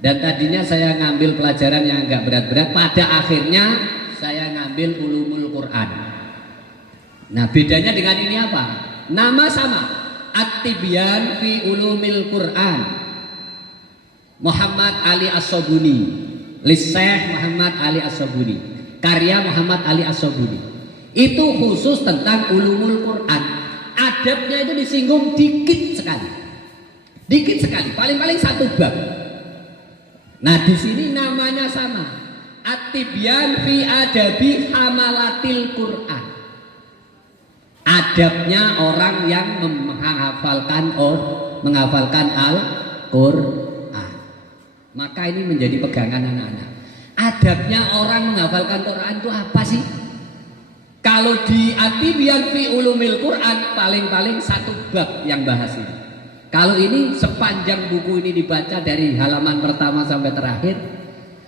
Dan tadinya saya ngambil pelajaran yang agak berat-berat, pada akhirnya saya ngambil ulumul Quran. Nah, bedanya dengan ini apa? Nama sama, At-Tibyan fi Ulumil Quran, Muhammad Ali As-Sobuni. Syekh Muhammad Ali As-Sobuni, karya Muhammad Ali As-Sobuni. Itu khusus tentang ulumul Quran. Adabnya itu disinggung dikit sekali, paling-paling satu bab. Nah, di sini namanya sama, At-Tibyan fi Adabi Hamalatil Quran. Adabnya orang yang menghafalkan Al-Quran. Maka ini menjadi pegangan anak-anak. Adabnya orang menghafalkan Quran itu apa sih? Kalau di At-Tibyan fi Ulumil Quran paling-paling satu bab yang bahas ini. Kalau ini sepanjang buku ini dibaca dari halaman pertama sampai terakhir,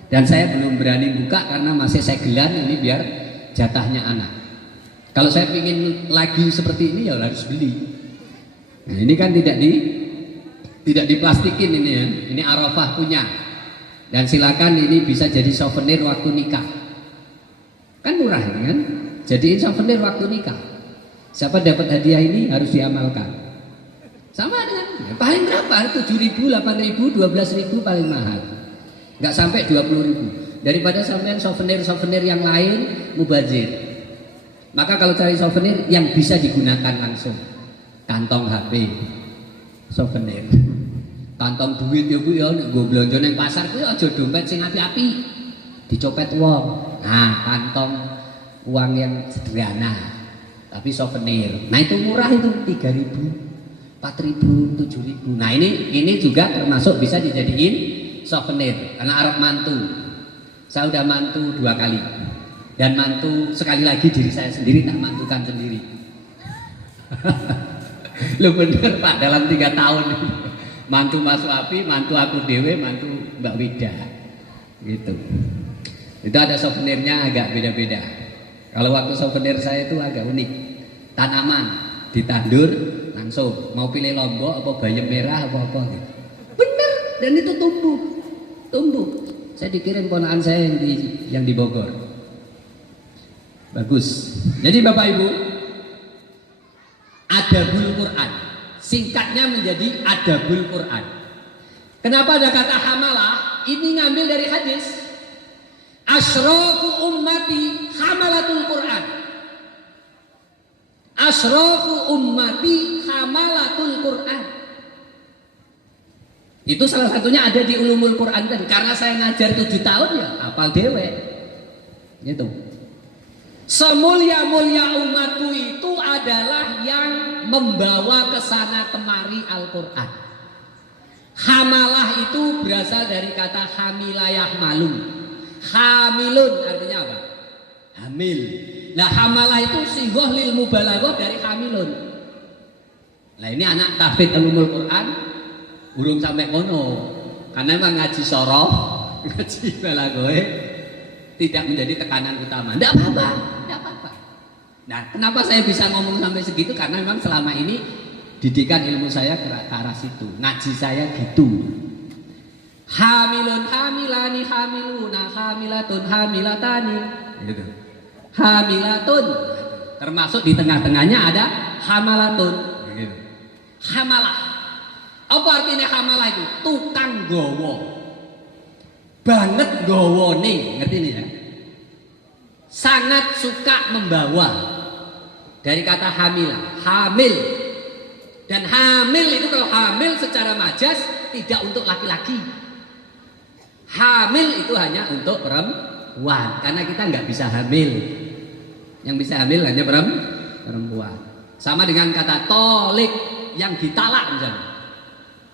dan saya belum berani buka karena masih segelan ini biar jatahnya anak. Kalau saya ingin lagi seperti ini ya harus beli. Nah, ini kan tidak diplastikin ini ya. Ini Arafah punya. Dan silakan ini bisa jadi souvenir waktu nikah. Kan murah ini kan? Jadiin souvenir waktu nikah. Siapa dapat hadiah ini harus diamalkan. Sama dengan ya, paling berapa? 7.000, 8.000, 12.000 paling mahal. Enggak sampai 20.000. Daripada sampean souvenir yang lain mubazir. Maka kalau cari souvenir yang bisa digunakan langsung. Kantong HP souvenir, kantong duit ya Bu ya, nggo blonjo ning pasar kuwi aja dompet sing api-api dicopet wong. Nah, kantong uang yang sederhana tapi souvenir. Nah, itu murah itu 3.000, 4.000, 7.000. Nah, ini juga termasuk bisa dijadiin souvenir karena Arab mantu. Saya udah mantu 2 kali. Dan mantu sekali lagi diri saya sendiri, tak mantukan sendiri. Lu bener Pak, dalam 3 tahun mantu masuk api, mantu aku dewe, mantu Mbak Wida gitu. Itu ada souvenirnya agak beda-beda. Kalau waktu souvenir saya itu agak unik. Tanaman ditandur langsung, mau pilih lombok apa bayam merah apa gitu. Bener, dan itu tumbuh. Saya dikirim ponakan saya yang di Bogor. Bagus. Jadi Bapak Ibu, Adabul Quran, singkatnya menjadi Adabul Quran. Kenapa ada kata hamalah? Ini ngambil dari hadis. Asrafu ummati hamalatul Quran. Asrafu ummati hamalatul Quran. Itu salah satunya ada di Ulumul Quran kan. Karena saya ngajar 7 tahun ya hafal dewe. Gitu. Semulia-mulia umatku itu adalah yang membawa ke sana kemari Al-Quran. Hamalah itu berasal dari kata hamilayah malum. Hamilun artinya apa? Hamil. Nah, hamalah itu sigoh lil mubalaghah dari hamilun. Nah, ini anak tahfidz ulumul Quran burung sampai kono. Karena memang ngaji sorof, ngaji balaghah tidak menjadi tekanan utama. Tidak apa-apa. Nah, kenapa saya bisa ngomong sampai segitu? Karena memang selama ini didikan ilmu saya ke arah situ. Ngaji saya gitu. Hamilun hamilani hamiluna hamilatun hamilatani. Gitu. Hamilatun. Termasuk di tengah-tengahnya ada hamalatun. Gitu. Hamalah. Apa artinya hamalah itu? Tukang gowo. Banget gowone, ngerti ini ya? Sangat suka membawa. Dari kata hamilah, hamil Dan hamil itu kalau hamil secara majas tidak untuk laki-laki. Hamil itu hanya untuk perempuan karena kita nggak bisa hamil. Yang bisa hamil hanya perempuan. Sama dengan kata tolik yang ditalak misalnya.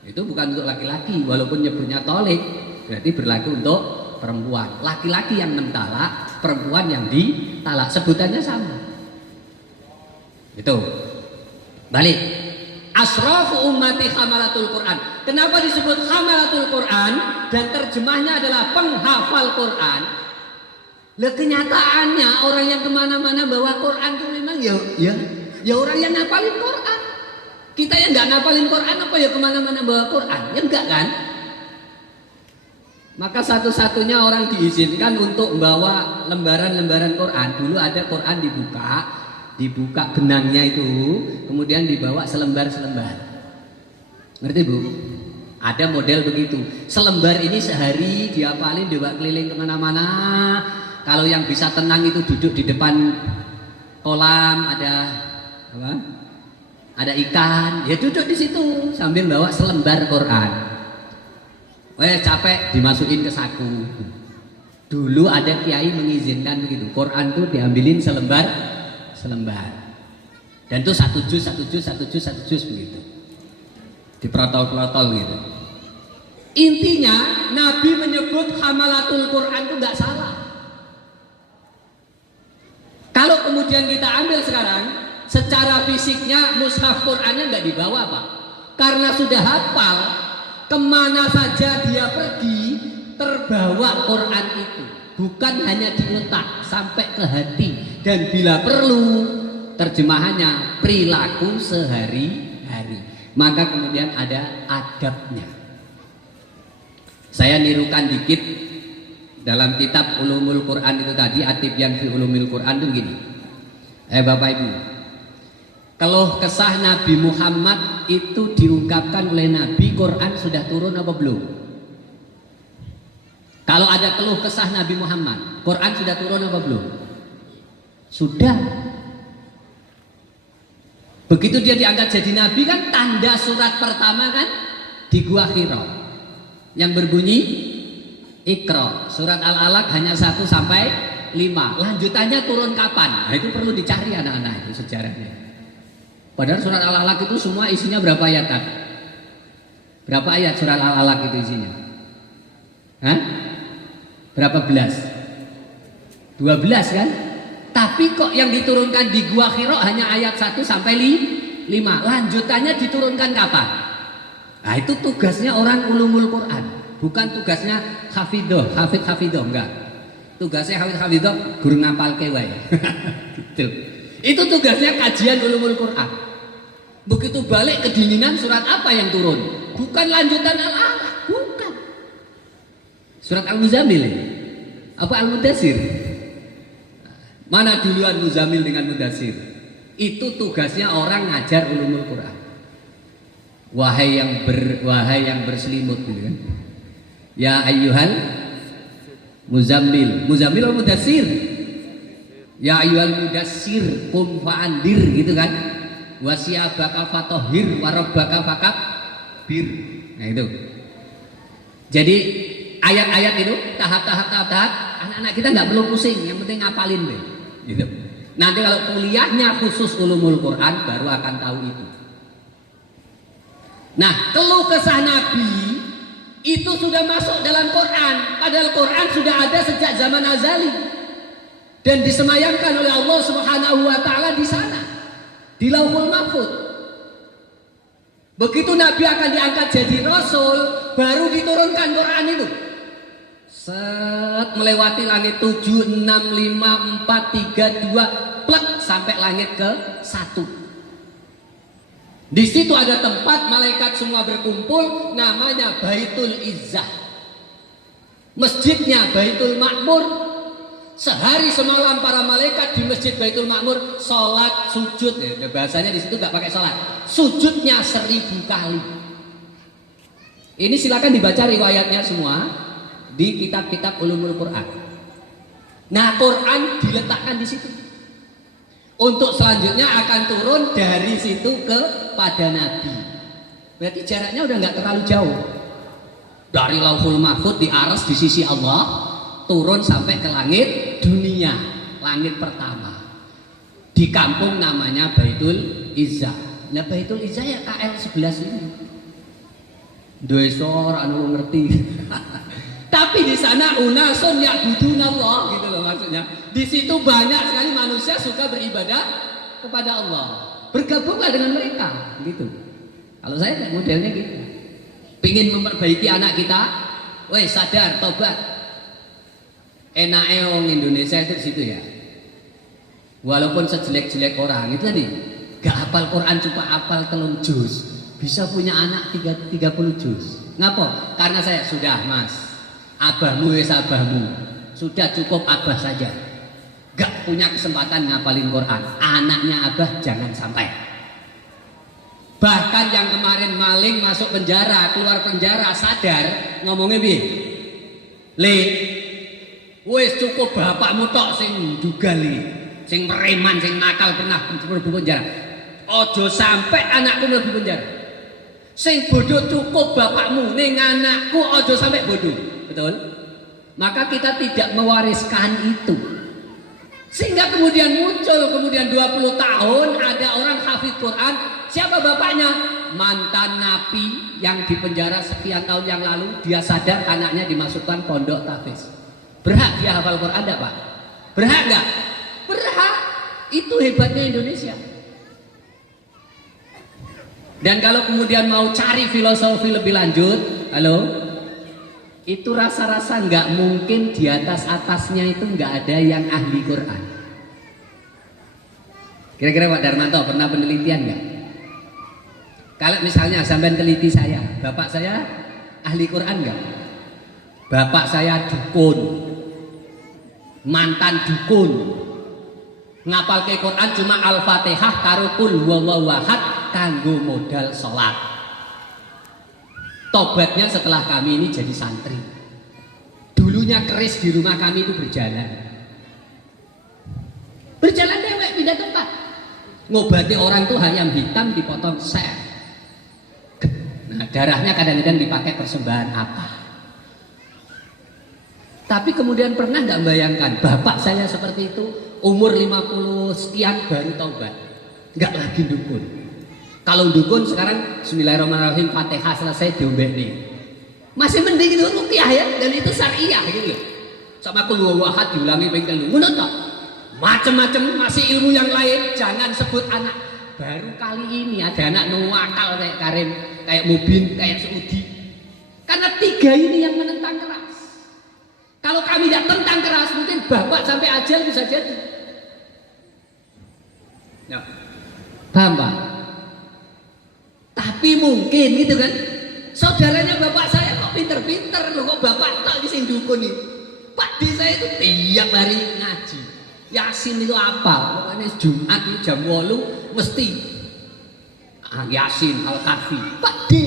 Itu bukan untuk laki-laki walaupun nyebutnya tolik berarti berlaku untuk perempuan. Laki-laki yang mentalak, perempuan yang ditalak, sebutannya sama. Itu. Balik. Asrafu ummati hamalatul Quran. Kenapa disebut hamalatul Quran dan terjemahnya adalah penghafal Quran? Lah kenyataannya orang yang kemana-mana bawa Quran itu memang ya orang yang ngapalin Quran. Kita yang nggak ngapalin Quran apa ya kemana-mana bawa Quran? Ya enggak kan? Maka satu-satunya orang diizinkan untuk membawa lembaran-lembaran Quran. Dulu ada Quran dibuka benangnya itu, kemudian dibawa selembar-selembar. Ngerti Bu? Ada model begitu. Selembar ini sehari diapalin, dibawa keliling kemana-mana. Kalau yang bisa tenang itu duduk di depan kolam, ada apa? Ada ikan, ya duduk di situ sambil bawa selembar Quran. Capek dimasukin ke saku. Dulu ada kiai mengizinkan begitu. Quran tuh diambilin selembar. Dan itu satu juz begitu. Diprotol-protol gitu. Intinya Nabi menyebut hamalatul Quran itu nggak salah. Kalau kemudian kita ambil sekarang, secara fisiknya mushaf Qurannya nggak dibawa Pak. Karena sudah hafal, kemana saja dia pergi terbawa Quran itu. Bukan hanya di otak sampai ke hati. Dan bila perlu terjemahannya perilaku sehari-hari. Maka kemudian ada adabnya. Saya nirukan dikit dalam kitab Ulumul Quran itu tadi, At-Tibyan fi Ulumil Quran itu begini. Bapak Ibu, keluh kesah Nabi Muhammad itu diungkapkan oleh Nabi, Quran sudah turun apa belum? Kalau ada keluh kesah Nabi Muhammad, Quran sudah turun apa belum? Sudah. Begitu dia diangkat jadi Nabi kan tanda surat pertama kan di Gua Hira yang berbunyi Iqra. Surat Al-Alaq hanya 1 sampai 5. Lanjutannya turun kapan? Nah itu perlu dicari anak-anak itu sejarahnya. Padahal surat Al-Alaq itu semua isinya berapa ayat kan? Berapa ayat surat Al-Alaq itu isinya? Hah? Berapa belas? 12 kan? Tapi kok yang diturunkan di Gua Hira hanya ayat 1 sampai 5. Lanjutannya diturunkan kapan? Nah itu tugasnya orang ulumul Quran. Bukan tugasnya hafidh enggak. Tugasnya hafidh guru ngapal kewae. Gitu. Itu tugasnya kajian ulumul Quran. Begitu balik kedinginan surat apa yang turun? Bukan lanjutan Al-Alaq, bukan. Surat Al-Muzammil apa Al-Mudatsir? Mana duluan Muzammil dengan Mudatsir? Itu tugasnya orang ngajar ulumul Quran. Wahai yang berselimut gitu kan. Ya ayyuhal Muzammil. Muzammil atau Mudatsir? Ya ayyuhal Mudatsir qum fa'andir gitu kan. Wasiyabaka fatahhir warabbaka fakabbir. Nah itu. Jadi ayat-ayat itu tahap anak-anak kita nggak perlu pusing, yang penting ngapalin deh. Gitu. Nanti kalau kuliahnya khusus ulumul Quran baru akan tahu itu. Nah, keluh kesah Nabi itu sudah masuk dalam Quran. Padahal Quran sudah ada sejak zaman azali dan disemayamkan oleh Allah Subhanahu wa taala di sana. Di Lauhul Mahfuz. Begitu Nabi akan diangkat jadi Rasul, baru diturunkan Quran itu. Set melewati langit 7, 6, 5, 4, 3, 2, plek sampai langit ke 1. Di situ ada tempat malaikat semua berkumpul, namanya Baitul Izzah. Masjidnya Baitul Ma'mur. Sehari semalam para malaikat di Masjid Baitul Ma'mur sholat sujud. Bahasanya di situ nggak pakai sholat, sujudnya 1000 kali. Ini silakan dibaca riwayatnya semua di kitab-kitab ulumul Quran. Nah, Quran diletakkan di situ. Untuk selanjutnya akan turun dari situ kepada Nabi. Berarti jaraknya udah nggak terlalu jauh. Dari Lauhul Mahfud di aras di sisi Allah turun sampai ke langit dunia, langit pertama. Di kampung namanya Baitul Izzah. Nah Baitul Izzah ya KL 11 ini. Desa anu ngerti. Tapi di sana unasun ya'budunallah gitu loh maksudnya. Di situ banyak sekali manusia suka beribadah kepada Allah. Bergabunglah dengan mereka gitu. Kalau saya modelnya gitu. Pingin memperbaiki anak kita, woi sadar, tobat. Enaknya orang Indonesia itu di situ ya. Walaupun sejelek-jelek orang itu tadi, gak hafal Quran cuma hafal 3 juz, bisa punya anak 30 juz. Ngapa? Karena saya sudah mas, abahmu wes abahmu, sudah cukup abah saja. Gak punya kesempatan ngapalin Quran, anaknya abah jangan sampai. Bahkan yang kemarin maling masuk penjara, keluar penjara sadar ngomongnya bi, le, wes cukup bapakmu tok sing juga li, sing preman, sing nakal pernah mlebu penjara. Ojo sampai anakku mlebu penjara. Sing bodoh cukup bapakmu, ning anakku ojo sampai bodoh. Betul? Maka kita tidak mewariskan itu. Sehingga kemudian muncul 20 tahun ada orang hafid Quran. Siapa bapaknya? Mantan napi yang dipenjara sekian tahun yang lalu. Dia sadar anaknya dimasukkan pondok tahfiz. Berhak dia hafal Quran enggak Pak? Berhak enggak? Berhak. Itu hebatnya Indonesia. Dan kalau kemudian mau cari filosofi lebih lanjut, halo, itu rasa-rasa nggak mungkin di atasnya itu nggak ada yang ahli Quran. Kira-kira Pak Darmanto pernah penelitian nggak? Kalau misalnya sampai teliti saya, bapak saya ahli Quran nggak? Bapak saya dukun, mantan dukun, ngapal ke Quran cuma Al-Fatihah karo Qul huwallahu ahad kanggo modal sholat. Tobatnya setelah kami ini jadi santri. Dulunya keris di rumah kami itu berjalan. Berjalan dewek pindah tempat. Ngobati orang tuh ayam hitam dipotong ser. Nah, darahnya kadang-kadang dipakai persembahan apa. Tapi kemudian pernah nggak membayangkan bapak saya seperti itu umur 50 sekian baru taubat. Nggak lagi dukun. Kalau dukun sekarang bismillahirrahmanirrahim Fatihah selesai diombe nih. Masih mending itu ruqyah ya, dan itu syariah gitu loh. Sama qul huwallahu ahad diulangi ping 3. Ngono toh. Macam-macam masih ilmu yang lain jangan sebut anak. Baru kali ini ada anak nuwakal kayak Karim, kayak Mubin, kayak Saudi. Karena 3 ini yang menentang keras. Kalau kami tidak tentang keras mungkin bapak sampai ajal bisa jadi. Ya. Paham Pak? Tapi mungkin gitu kan, saudaranya bapak saya kok pinter-pinter loh, kok bapak tak sing dukun nih. Pak di saya itu tiap hari ngaji. Yasin itu apa? Pokoknya Jumat itu jam 8 mesti Yasin Al-Kahfi. Pak di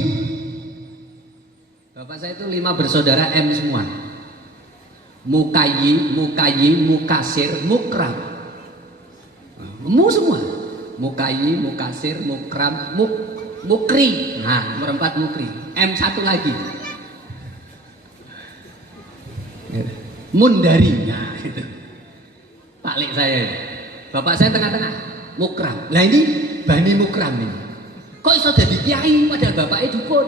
bapak saya itu 5 bersaudara M semua. Mukayi, Mukasir, Mukram. Mu semua. Mukayi, Mukasir, Mukram, Mukri. Nah, nomor 4 Mukri. M1 lagi. Mundari. Nah, itu. Paklik saya. Bapak saya tengah-tengah. Mukram. Lah ini Bani Mukram ini. Kok iso jadi kiai padahal bapaknya dukun?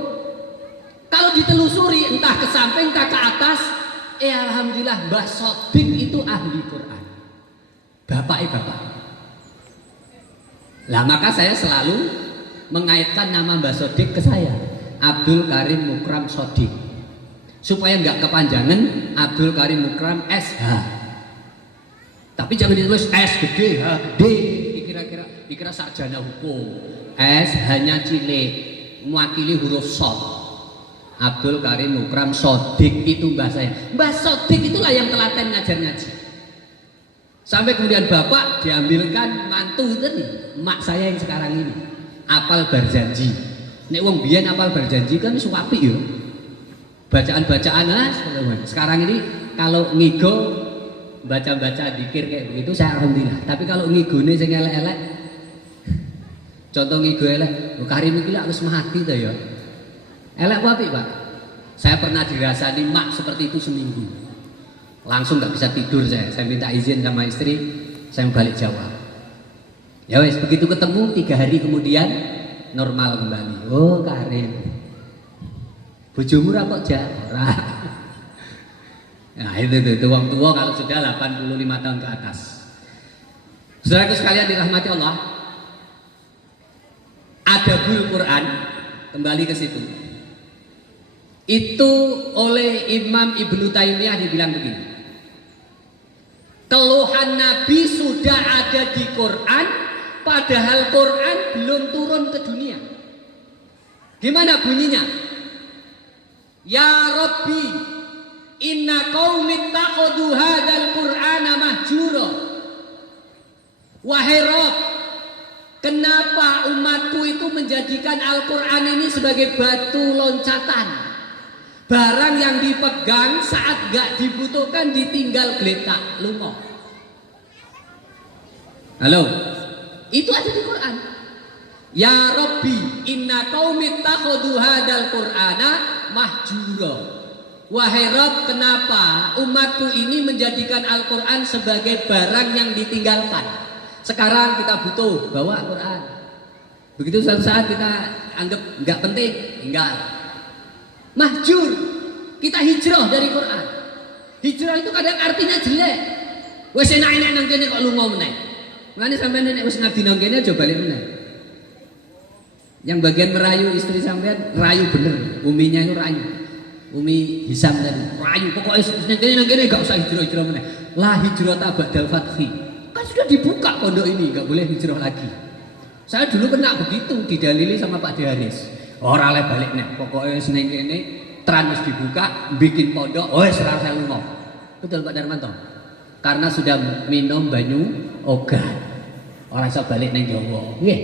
Kalau ditelusuri entah ke samping entah ke atas, alhamdulillah Mbah Sodik itu ahli Quran. Bapaknya bapak. Lah maka saya selalu mengaitkan nama Mbah Sodik ke saya, Abdul Karim Mukram Sodik, supaya nggak kepanjangan Abdul Karim Mukram SH. Tapi jangan ditulis S gede, H gede, dikira sarjana hukum. S hanya cilik, mewakili huruf Sod. Abdul Karim Mukram Sodik itu mbah saya. Mbah Sodik itulah yang telaten ngajar ngaji. Sampai kemudian bapak diambilkan mantu tadi, mak saya yang sekarang ini. Apal Barzanji. Nek wong biyen apal Barzanji kan wis apik yo. Bacaan-bacaan sekarang ini kalau ngigo baca-baca dikir kayak begitu saya alhamdulillah. Tapi kalau ngigune sing elek-elek, contoh ngigo elek, Karim iki lak wis mati ta ya. Elek apa apik, Pak? Saya pernah dirasani mak seperti itu seminggu. Langsung nggak bisa tidur saya. Saya minta izin sama istri, saya balik Jawa. Ya wes begitu ketemu 3 hari kemudian normal kembali. Oh Karim, bojomu ra kok jak ora. Nah itu wong tua kalau sudah 85 tahun ke atas. Saudaraku sekalian dirahmati Allah, Adabul Quran, kembali ke situ. Itu oleh Imam Ibnu Taimiyah dibilang begini. Keluhan Nabi sudah ada di Quran, padahal Quran belum turun ke dunia. Gimana bunyinya? Ya Rabbi, inna qaumi ittakhadhu hadzal Qur'ana mahjura. Wahai Rabb, kenapa umatku itu menjadikan Al-Qur'an ini sebagai batu loncatan? Barang yang dipegang saat gak dibutuhkan ditinggal geletak lunga. Halo, itu ada di Quran. Ya Rabbi, inna qaumi ittakhadhu hadzal Qur'ana mahjura. Wahai Rabb, kenapa umatku ini menjadikan Al-Quran sebagai barang yang ditinggalkan? Sekarang kita butuh bawa Quran. Begitu suatu saat kita anggap nggak penting, enggak. Mahjur, kita hijrah dari Quran. Hijrah itu kadang artinya jelek. Wes enak-enak nang kene kok lunga meneh. Mane sampean nek wis ngaji nang kene aja balik meneh. Yang bagian merayu istri sampean rayu bener, uminya itu rayu. Umi Hisam tadi, rayu pokoknya nang kene gak usah hijrah-hijrah meneh. La hijrah ba'dal fathi. Kan sudah dibuka pondok ini, gak boleh hijrah lagi. Saya dulu kena begitu didalili sama Pak Deharis. Ora oleh balik nek, pokoknya seneng kene tran wis dibuka, bikin pondok, wis ora usah lunga. Betul Pak Darmanto? Karena sudah minum banyu ogat. Ora iso balik nang Jawa. Nggih,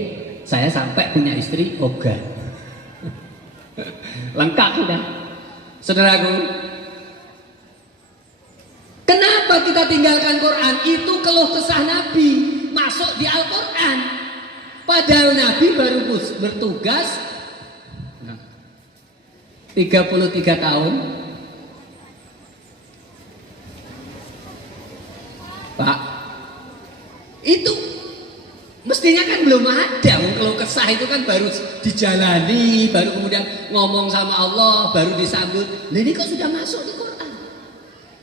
saya sampai punya istri ogat. Lengkap sudah. Saudaraku, kenapa kita tinggalkan Quran? Itu keluh kesah Nabi masuk di Al-Quran. Padahal Nabi baru bertugas 33 tahun. Pak, itu mestinya kan belum ada. Kalau kesah itu kan baru dijalani, baru kemudian ngomong sama Allah, baru disambut. Nah ini kok sudah masuk di Quran?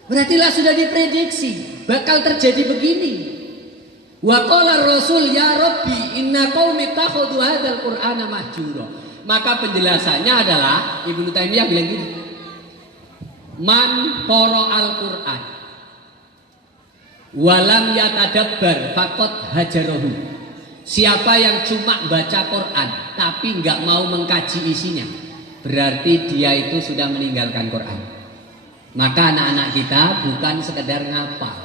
Berartilah sudah diprediksi bakal terjadi begini. Wa qala Rasul ya Rabbi inna qaumi ittakhadhu hadzal Qur'ana mahjura. Maka penjelasannya adalah Ibnu Taimiyah bilang gini. Man qara'al Qur'an walam yatadabbar faqad hajarahu. Siapa yang cuma baca Quran tapi nggak mau mengkaji isinya, berarti dia itu sudah meninggalkan Quran. Maka anak-anak kita bukan sekedar ngapal,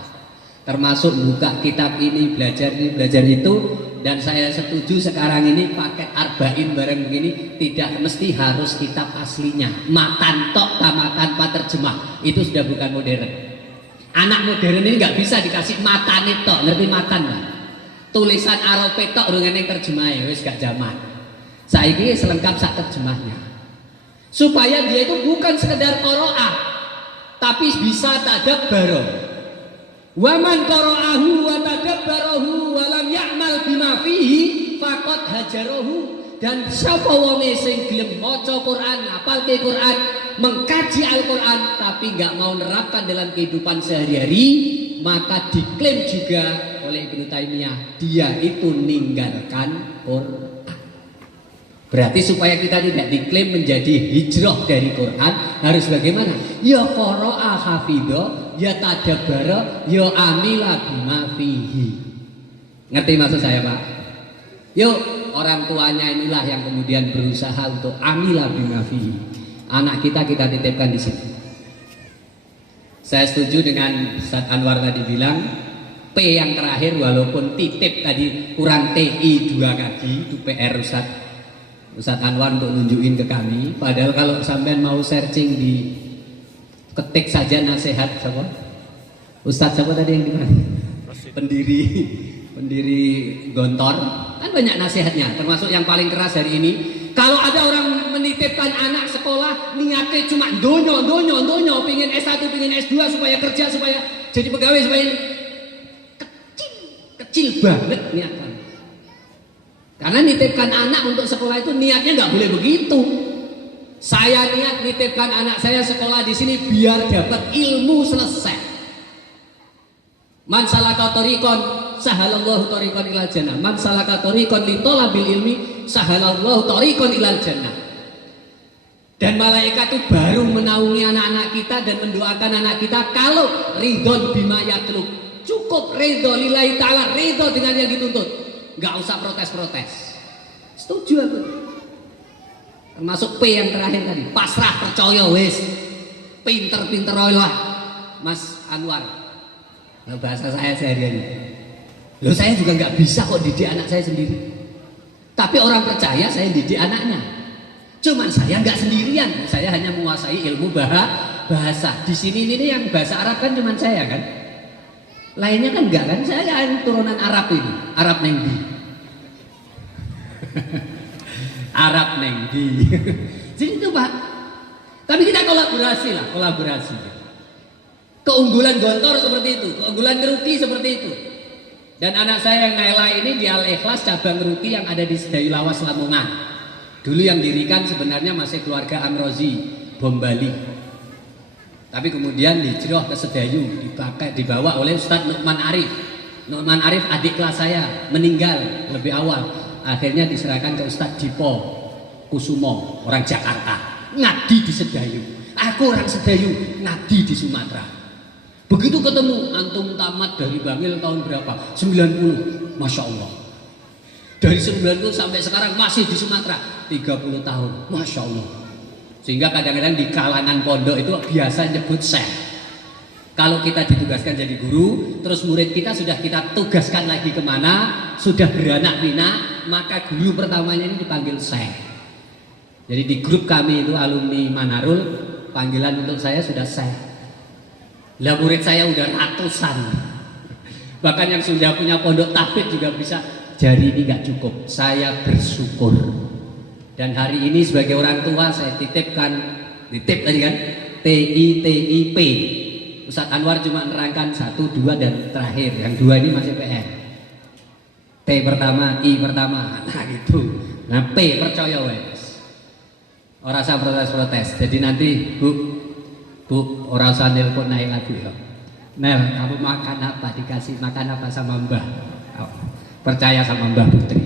termasuk buka kitab ini, belajar itu. Dan saya setuju sekarang ini paket arba'in bareng begini tidak mesti harus kitab aslinya. Matan tok tamatan terjemah itu sudah bukan modern. Anak modern ini nggak bisa dikasih matan tok, ngerti matan nggak? Tulisan Arab tok rungane terjemah wis gak zaman. Saiki selengkap sak terjemahnya. Supaya dia itu bukan sekedar qiraah, tapi bisa tadabbur. Wa man qara'ahu wa tadabbarahu wa lam ya'mal bima fihi faqad hajarahu. Dan sapa wonge sing gelem maca Quran, hafalke Quran, mengkaji Al-Quran tapi nggak mau nerapkan dalam kehidupan sehari-hari, maka diklaim juga oleh Ibnu Taimiyah dia itu meninggalkan Quran. Berarti supaya kita tidak diklaim menjadi hijrah dari Quran harus bagaimana? Ya qara'a hafidha, ya tadabbara, ya amila bima fihi. Ngerti maksud saya, Pak? Yuk, orang tuanya inilah yang kemudian berusaha untuk amila bima fihi. Anak kita titipkan di sini. Saya setuju dengan Ustaz Anwar tadi bilang P yang terakhir walaupun titip tadi kurang TI 2 kali itu PR Ustaz Anwar untuk nunjukin ke kami. Padahal kalau sampean mau searching di ketik saja nasihat Ustadz siapa tadi yang di mana? Pendiri pendiri Gontor kan banyak nasihatnya, termasuk yang paling keras hari ini. Kalau ada orang menitipkan anak sekolah niatnya cuma donyo, pingin S1, pingin S2 supaya kerja, supaya jadi pegawai, supaya kecil banget niatnya. Karena nitipkan anak untuk sekolah itu niatnya nggak boleh begitu. Saya niat nitipkan anak saya sekolah di sini biar dapat ilmu selesai. Man salaka thariqan sahalallahu thariqan ilal jannah. Man salaka thariqan li thalabil ilmi sahalallahu thariqan ilal jannah. Dan malaikat itu baru menaungi anak-anak kita dan mendoakan anak kita kalau ridhon bima yatlub. Cukup ridho lillahi ta'ala, ridho dengan yang dituntut. Enggak usah protes-protes. Setuju aku. Termasuk P yang terakhir tadi, pasrah, percaya wis. Pinter-pinter lah Mas Anwar. Nah, bahasa saya sehari-hari. Loh, saya juga nggak bisa kok didik anak saya sendiri. Tapi orang percaya saya didik anaknya. Cuman saya nggak sendirian. Saya hanya menguasai ilmu bahasa. Di sini ini yang bahasa Arab kan cuman saya kan. Lainnya kan enggak kan. Saya yang turunan Arab ini. Arab Nengdi. Arab Nengdi. Jadi itu Pak. Tapi kita kolaborasi lah, kolaborasi. Keunggulan Gontor seperti itu, keunggulan Ngeruki seperti itu. Dan anak saya yang Naila ini di Al-Ikhlas cabang Ngeruki yang ada di Sedayu Lawas Lamongan. Dulu yang dirikan sebenarnya masih keluarga Amrozi, Bom Bali. Tapi kemudian hijrah ke Sedayu, dibawa oleh Ustadz Nukman Arif. Nukman Arif adik kelas saya, meninggal lebih awal. Akhirnya diserahkan ke Ustadz Dipo Kusumo, orang Jakarta. Ngadi di Sedayu. Aku orang Sedayu, ngadi di Sumatera. Begitu ketemu, antum tamat dari Bangil tahun berapa? 90, Masya Allah. Dari 90 sampai sekarang masih di Sumatera, 30 tahun, Masya Allah. Sehingga kadang-kadang di kalangan pondok itu biasa nyebut syekh. Kalau kita ditugaskan jadi guru, terus murid kita sudah kita tugaskan lagi kemana, sudah beranak pinak, maka guru pertamanya ini dipanggil syekh. Jadi di grup kami itu alumni Manarul, panggilan untuk saya sudah syekh. Lah murid saya udah ratusan. Bahkan yang sudah punya pondok tahfidz juga bisa. Jari ini nggak cukup. Saya bersyukur. Dan hari ini sebagai orang tua saya titip tadi kan TIP. Ustadz Anwar cuma nerangkan 1, 2 dan terakhir. Yang 2 ini masih PR. T pertama, I pertama. Nah gitu. Nah P percaya wes. Orang saya protes-protes. Jadi nanti Bu, orang usah nelpon Naila Bu ya. Nel, kamu makan apa? Dikasih makan apa sama Mbah? Oh, percaya sama Mbah Putri.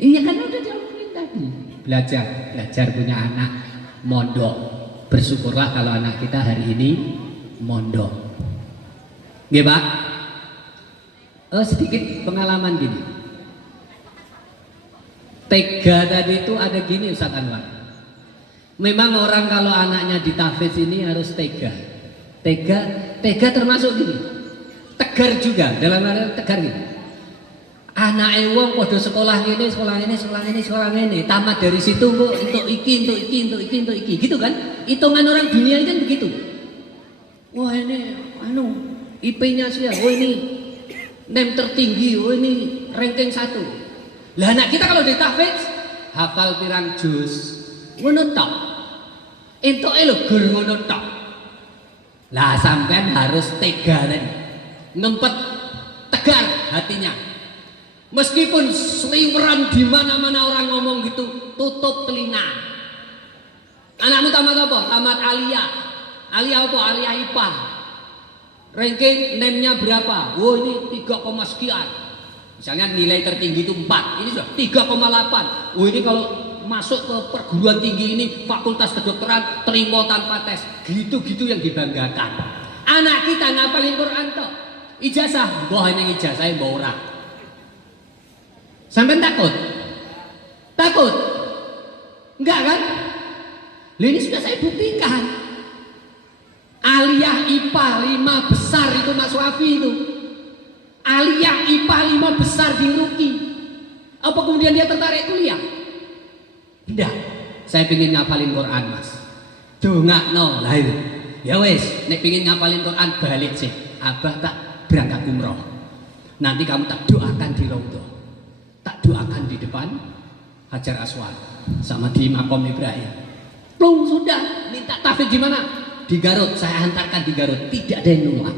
Iya kan udah diomongin tadi. Belajar punya anak mondok. Bersyukurlah kalau anak kita hari ini mondok. Nggih, Pak? Sedikit pengalaman gini. Tega tadi itu ada gini Ustadz Anwar. Memang orang kalau anaknya ditahfidz ini harus tega. Tega termasuk gini. Tegar juga, dalam arti tegar gini. Anak wong podo sekolah ini, tamat dari situ kok untuk iki. Gitu kan? Hitungan orang dunia kan begitu. Wah ini IP-nya sih, oh ini nem tertinggi, oh ini ranking 1. Lah anak kita kalau ditahfidz hafal pirang juz, ngono tok. Entoke lho gur ngono tok. Lah sampean harus tega tadi. Ngempet tegar hatinya. Meskipun seliweran di mana-mana orang ngomong gitu, tutup telinga. Anakmu tamat apa? Tamat Aliyah. Aliyah apa? Aliyah IPA. Ranking NEM-nya berapa? Oh ini 3, sekian. Misalnya nilai tertinggi itu 4. Ini sudah 3,8. Oh ini kalau masuk ke perguruan tinggi ini fakultas kedokteran terima tanpa tes. Gitu-gitu yang dibanggakan. Anak kita ngapalin Quran toh. Ijazah, wah ini ijazah mbok ora. Sampai takut? Takut? Enggak kan? Ini sudah saya buktikan. Aliyah IPA 5 besar itu Mas Wafi itu. Aliyah IPA 5 besar di Ngeruki. Apa kemudian dia tertarik kuliah? Tidak. Saya pengen ngapalin Quran Mas. Dongakno lah itu. Ya wes, nek pengen ngapalin Quran balik sih. Abah tak berangkat umroh. Nanti kamu tak doakan di Raudhah. Tak doakan di depan Hajar Aswad sama di Makom Ibrahim. Plung, sudah, minta tahfidz di mana? Di Garut, saya hantarkan di Garut. Tidak ada yang nolak.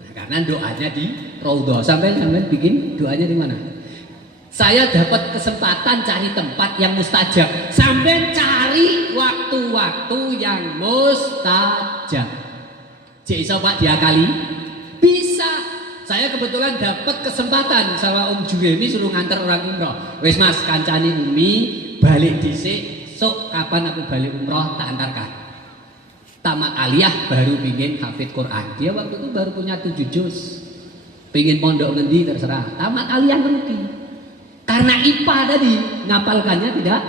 Nah, karena doanya di Raudhah. Sampai bikin doanya di mana? Saya dapat kesempatan cari tempat yang mustajab. Sampai cari waktu-waktu yang mustajab. Cik iso Pak diakali? Bisa. Saya kebetulan dapat kesempatan sama Om Juremi suruh nganter orang umroh. Wes Mas, kancani Umi balik dhisik. Sok kapan aku balik umroh tak antarkan. Tamat aliyah baru pingin hafid Quran. Dia waktu itu baru punya 7 juz. Pingin pondok ngendi terserah. Tamat aliyah ngerti. Karena IPA tadi ngapalkannya tidak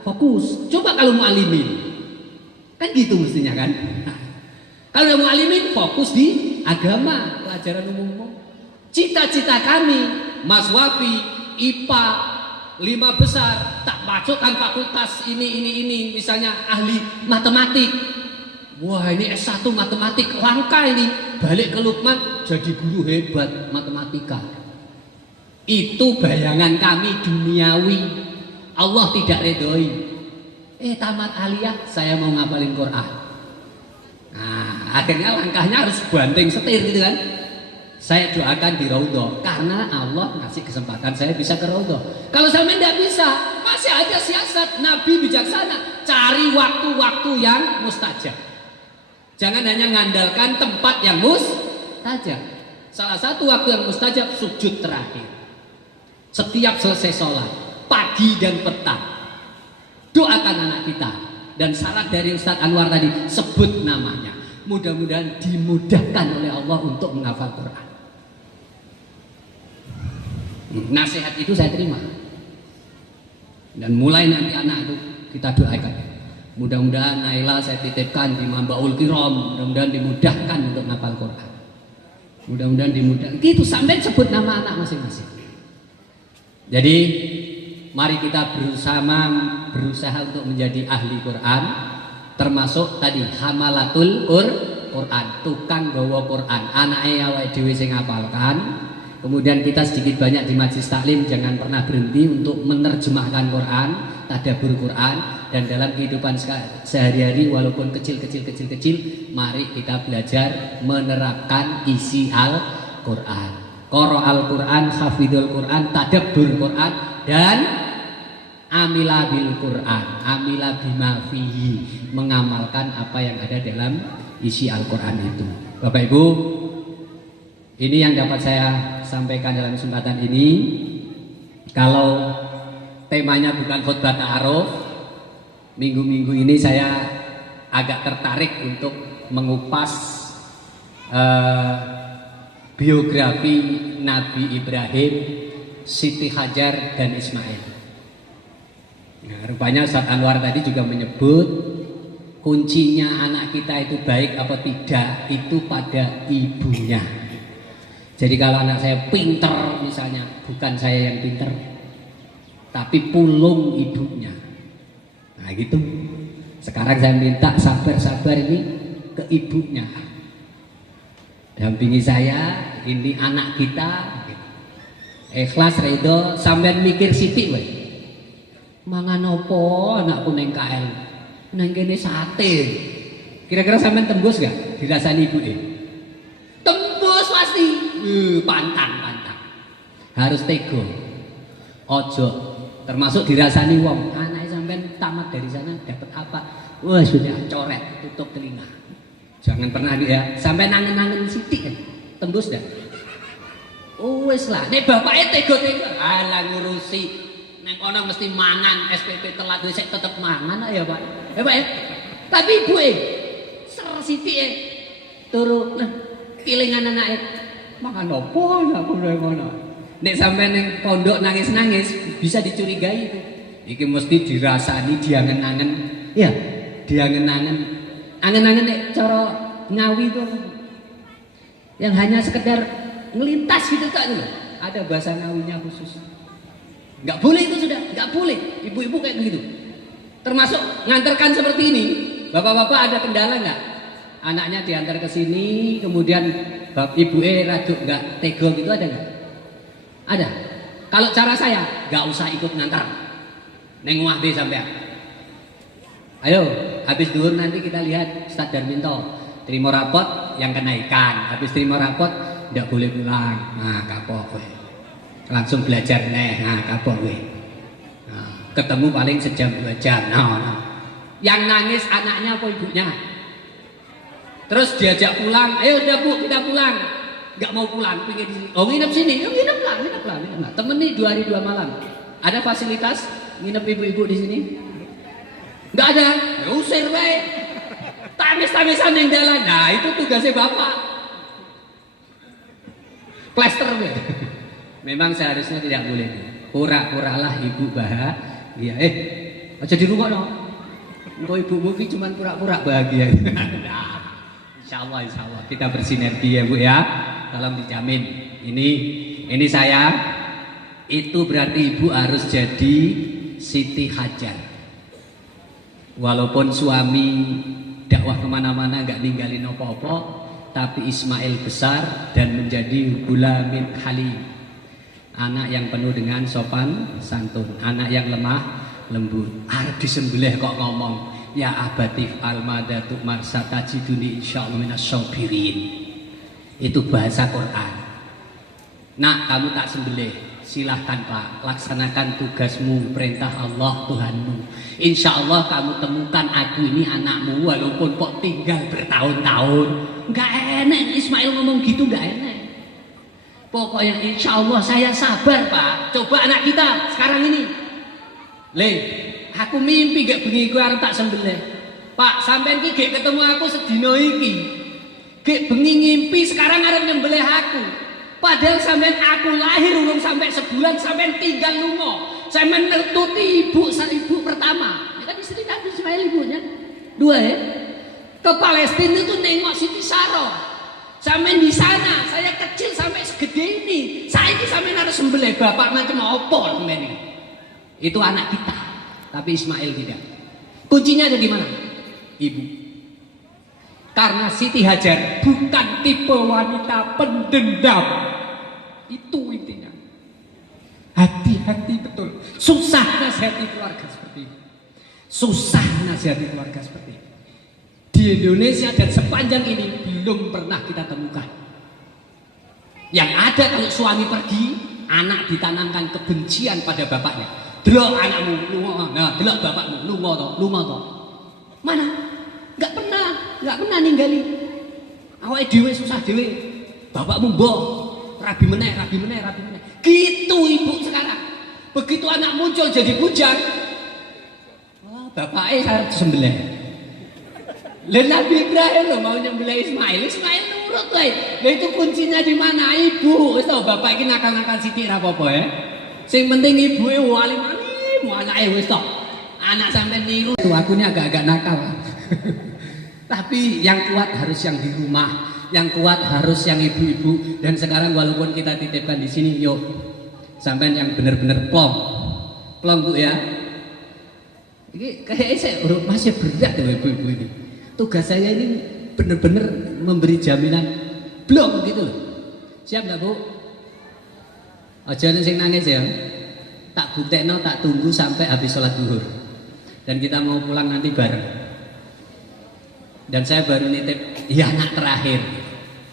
fokus. Coba kalau mu'alimin, kan gitu mestinya kan. Nah, kalau mu'alimin fokus di agama, pelajaran umum. Cita-cita kami, Mas Wafi, IPA 5 besar, tak masukkan fakultas ini, misalnya ahli matematik. Wah ini S1 matematik, langka ini. Balik ke Lukman, jadi guru hebat matematika. Itu bayangan kami duniawi. Allah tidak redoi. Tamat aliyah saya mau ngapalin Quran. Nah, akhirnya langkahnya harus banting setir gitu kan. Saya doakan di Raudhah karena Allah ngasih kesempatan saya bisa ke Raudhah. Kalau sampai tidak bisa, masih ada siasat Nabi bijaksana. Cari waktu-waktu yang mustajab. Jangan hanya ngandalkan tempat yang mustajab. Salah satu waktu yang mustajab sujud terakhir. Setiap selesai sholat, pagi dan petang, doakan anak kita. Dan syarat dari Ustadz Anwar tadi, sebut namanya. Mudah-mudahan dimudahkan oleh Allah untuk menghafal Quran. Nasihat itu saya terima. Dan mulai nanti anak itu kita doakan. Mudah-mudahan Naila saya titipkan di Mambaul Kiram. Mudah-mudahan dimudahkan untuk menghafal Quran. Mudah-mudahan dimudahkan. Itu sampai sebut nama anak masing-masing. Jadi mari kita berusaha untuk menjadi ahli Quran, termasuk tadi hamalatul Quran, tukang gawa Quran, anake awake dhewe sing ngapalkan. Kemudian kita sedikit banyak di majlis taklim jangan pernah berhenti untuk menerjemahkan Quran, tadabbur Quran, dan dalam kehidupan sehari-hari walaupun kecil, mari kita belajar menerapkan isi Al-Quran. Qara al-Quran, hafidhul Quran, tadabbur Quran, dan amila bil Quran, amila bima fihi, mengamalkan apa yang ada dalam isi Al-Quran itu. Bapak Ibu, ini yang dapat saya sampaikan dalam kesempatan ini. Kalau temanya bukan khutbah ta'aruf, minggu-minggu ini saya agak tertarik untuk mengupas biografi Nabi Ibrahim, Siti Hajar, dan Ismail. Nah, rupanya Ustadz Anwar tadi juga menyebut kuncinya anak kita itu baik apa tidak itu pada ibunya. Jadi kalau anak saya pinter misalnya, bukan saya yang pinter, tapi pulung ibunya. Nah gitu. Sekarang saya minta sabar-sabar ini ke ibunya. Dampingi saya, ini anak kita, ikhlas ridho, sampean mikir sithik wae. Mangan opo anakku neng KL? Neng kene sate. Kira-kira sampean tembus gak dirasani ibuke? Tembus pasti. Pantang. Harus tego. Ojo termasuk dirasani wong. Anake sampean tamat dari sana dapat apa? Wah, sudah coret, tutup telinga. Jangan pernah dia sampai nangen-nangen sithik kan. Tembus dah. Oh wis lah, nek bapake tego-tego alah ngurusi. Nek kono mesti mangan, SPP telat wis tetep mangan ya, Pak. Ya, Pak ya. Tapi ibuke ser sithike turu nah kilingan anake. Makan opo aku ngono. Nek sampai ning pondok nangis-nangis bisa dicurigai itu. Iki mesti dirasani diangen-angen. Ya, diangen-angen. Angen-angen nek cara Ngawi itu yang hanya sekedar ngelintas gitu tak gitu. Ada bahasa Ngawinya khusus. Enggak boleh itu sudah, enggak boleh. Ibu-ibu kayak begitu. Termasuk nganterkan seperti ini. Bapak-bapak ada kendala enggak? Anaknya diantar ke sini, kemudian bab ibuke raduk nggak tega gitu ada nggak? Ada. Kalau cara saya nggak usah ikut ngantar. Neng omah deh sampean. Ayo, habis duhur nanti kita lihat Ustaz Darminto terima rapot yang kenaikan. Habis terima rapot nggak boleh pulang. Nah, kapok kowe. Langsung belajar neh. Nah, kapok kowe. Nah, ketemu paling sejam 2 jam. Nah. Yang nangis anaknya apa ibunya? Terus diajak pulang, ayo udah Bu kita pulang. Nggak mau pulang, pengen di sini. Oh nginep sini, oh, nginep lah. Temen nih 2 hari 2 malam. Ada fasilitas nginep ibu-ibu di sini? Nggak ada. Ya usir baik. Tamis-tamisan yang jalan. Nah itu tugasnya bapak. Plester baik. Memang seharusnya tidak boleh. Pura-puralah ibu bahagia. Aja di rumah dong. Engkau ibu Mufi cuma pura-pura bahagia. Nah, insya Allah kita bersinergi ya Bu ya. Tolong dijamin. Ini saya. Itu berarti ibu harus jadi Siti Hajar. Walaupun suami dakwah kemana-mana nggak ninggalin apa-apa, tapi Ismail besar dan menjadi Gulamin Halim. Anak yang penuh dengan sopan santun, anak yang lemah lembut. Arep disembelih kok ngomong ya abatif almadatu marsata jiduni insyaallah minasyabirin. Itu bahasa Quran. Nak kamu tak sembelih, silahkan Pak, laksanakan tugasmu, perintah Allah Tuhanmu. Insya Allah kamu temukan aku ini anakmu walaupun kok tinggal bertahun-tahun. Nggak enak Ismail ngomong gitu, nggak enak. Pokoknya insya Allah saya sabar Pak. Coba anak kita sekarang ini. Aku mimpi gak bengi gue harus tak sembelih. Pak, sampean iki gak ketemu aku sedina iki. Gak bengi ngimpi sekarang harus nyembelih aku. Padahal sampean aku lahir urung sampai sebulan sampean tinggal lunga. Sampean nututi ibu pertama. Ya kan istri Nabi Ismail ibunya. 2 ya. Ke Palestina itu nengok Siti Sarah. Sampean di sana, saya kecil sampai segede ini. Saya ini sampean harus sembelih bapak macam apa sampean ini. Itu anak kita, tapi Ismail tidak. Kuncinya ada di mana? Ibu. Karena Siti Hajar bukan tipe wanita pendendam. Itu intinya. Hati-hati betul. Susah nasihati keluarga seperti ini. Susah nasihati keluarga seperti ini. Di Indonesia dan sepanjang ini belum pernah kita temukan. Yang ada kalau suami pergi, anak ditanamkan kebencian pada bapaknya. Delok anakmu lunga, nah delok bapakmu lunga to. Mana? Enggak pernah ninggali. Awake dhewe susah dhewe. Bapakmu mbok rabi meneh. Gitu ibu sekarang. Begitu anak muncul jadi bujang. Wah, bapaknya harus sembelih. Lah Nabi Ibrahim lo mau nyembelih Ismail nurut wae. Lah itu kuncinya di mana? Ibu. Wis tau bapak iki nakal-nakal sithik ra apa-apa ya. Sing penting ibuke wali manim, anake wis tok. Anak sampean niru tuh aku ini agak-agak nakal. Tapi yang kuat harus yang di rumah, yang kuat harus yang ibu-ibu. Dan sekarang walaupun kita titipkan di sini, yuk sampean yang benar-benar plong Bu ya. Ini kayaknya saya masih berat ya ibu-ibu ini. Tugas saya ini benar-benar memberi jaminan blong gitu loh. Siap nggak Bu? Aja sing nangis ya. Tak buktekno, tak tunggu sampai habis sholat zuhur. Dan kita mau pulang nanti bareng. Dan saya baru nitip ya anak terakhir.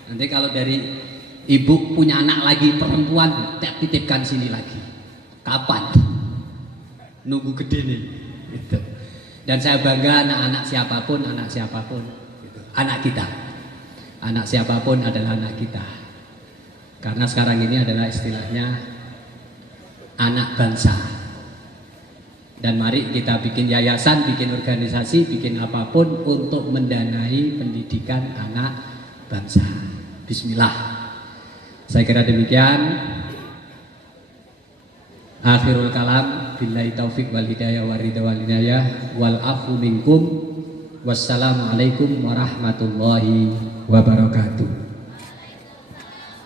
Nanti kalau dari ibu punya anak lagi perempuan, tak titipkan sini lagi. Kapan? Nunggu gede nih. Gitu. Dan saya bangga anak-anak siapapun gitu. Anak kita. Anak siapapun adalah anak kita. Karena sekarang ini adalah istilahnya anak bangsa. Dan mari kita bikin yayasan, bikin organisasi, bikin apapun untuk mendanai pendidikan anak bangsa. Bismillah. Saya kira demikian. Akhirul kalam, billahi taufik wal hidayah wal ridha wal inayah wal afu minkum. Wassalamualaikum warahmatullahi wabarakatuh.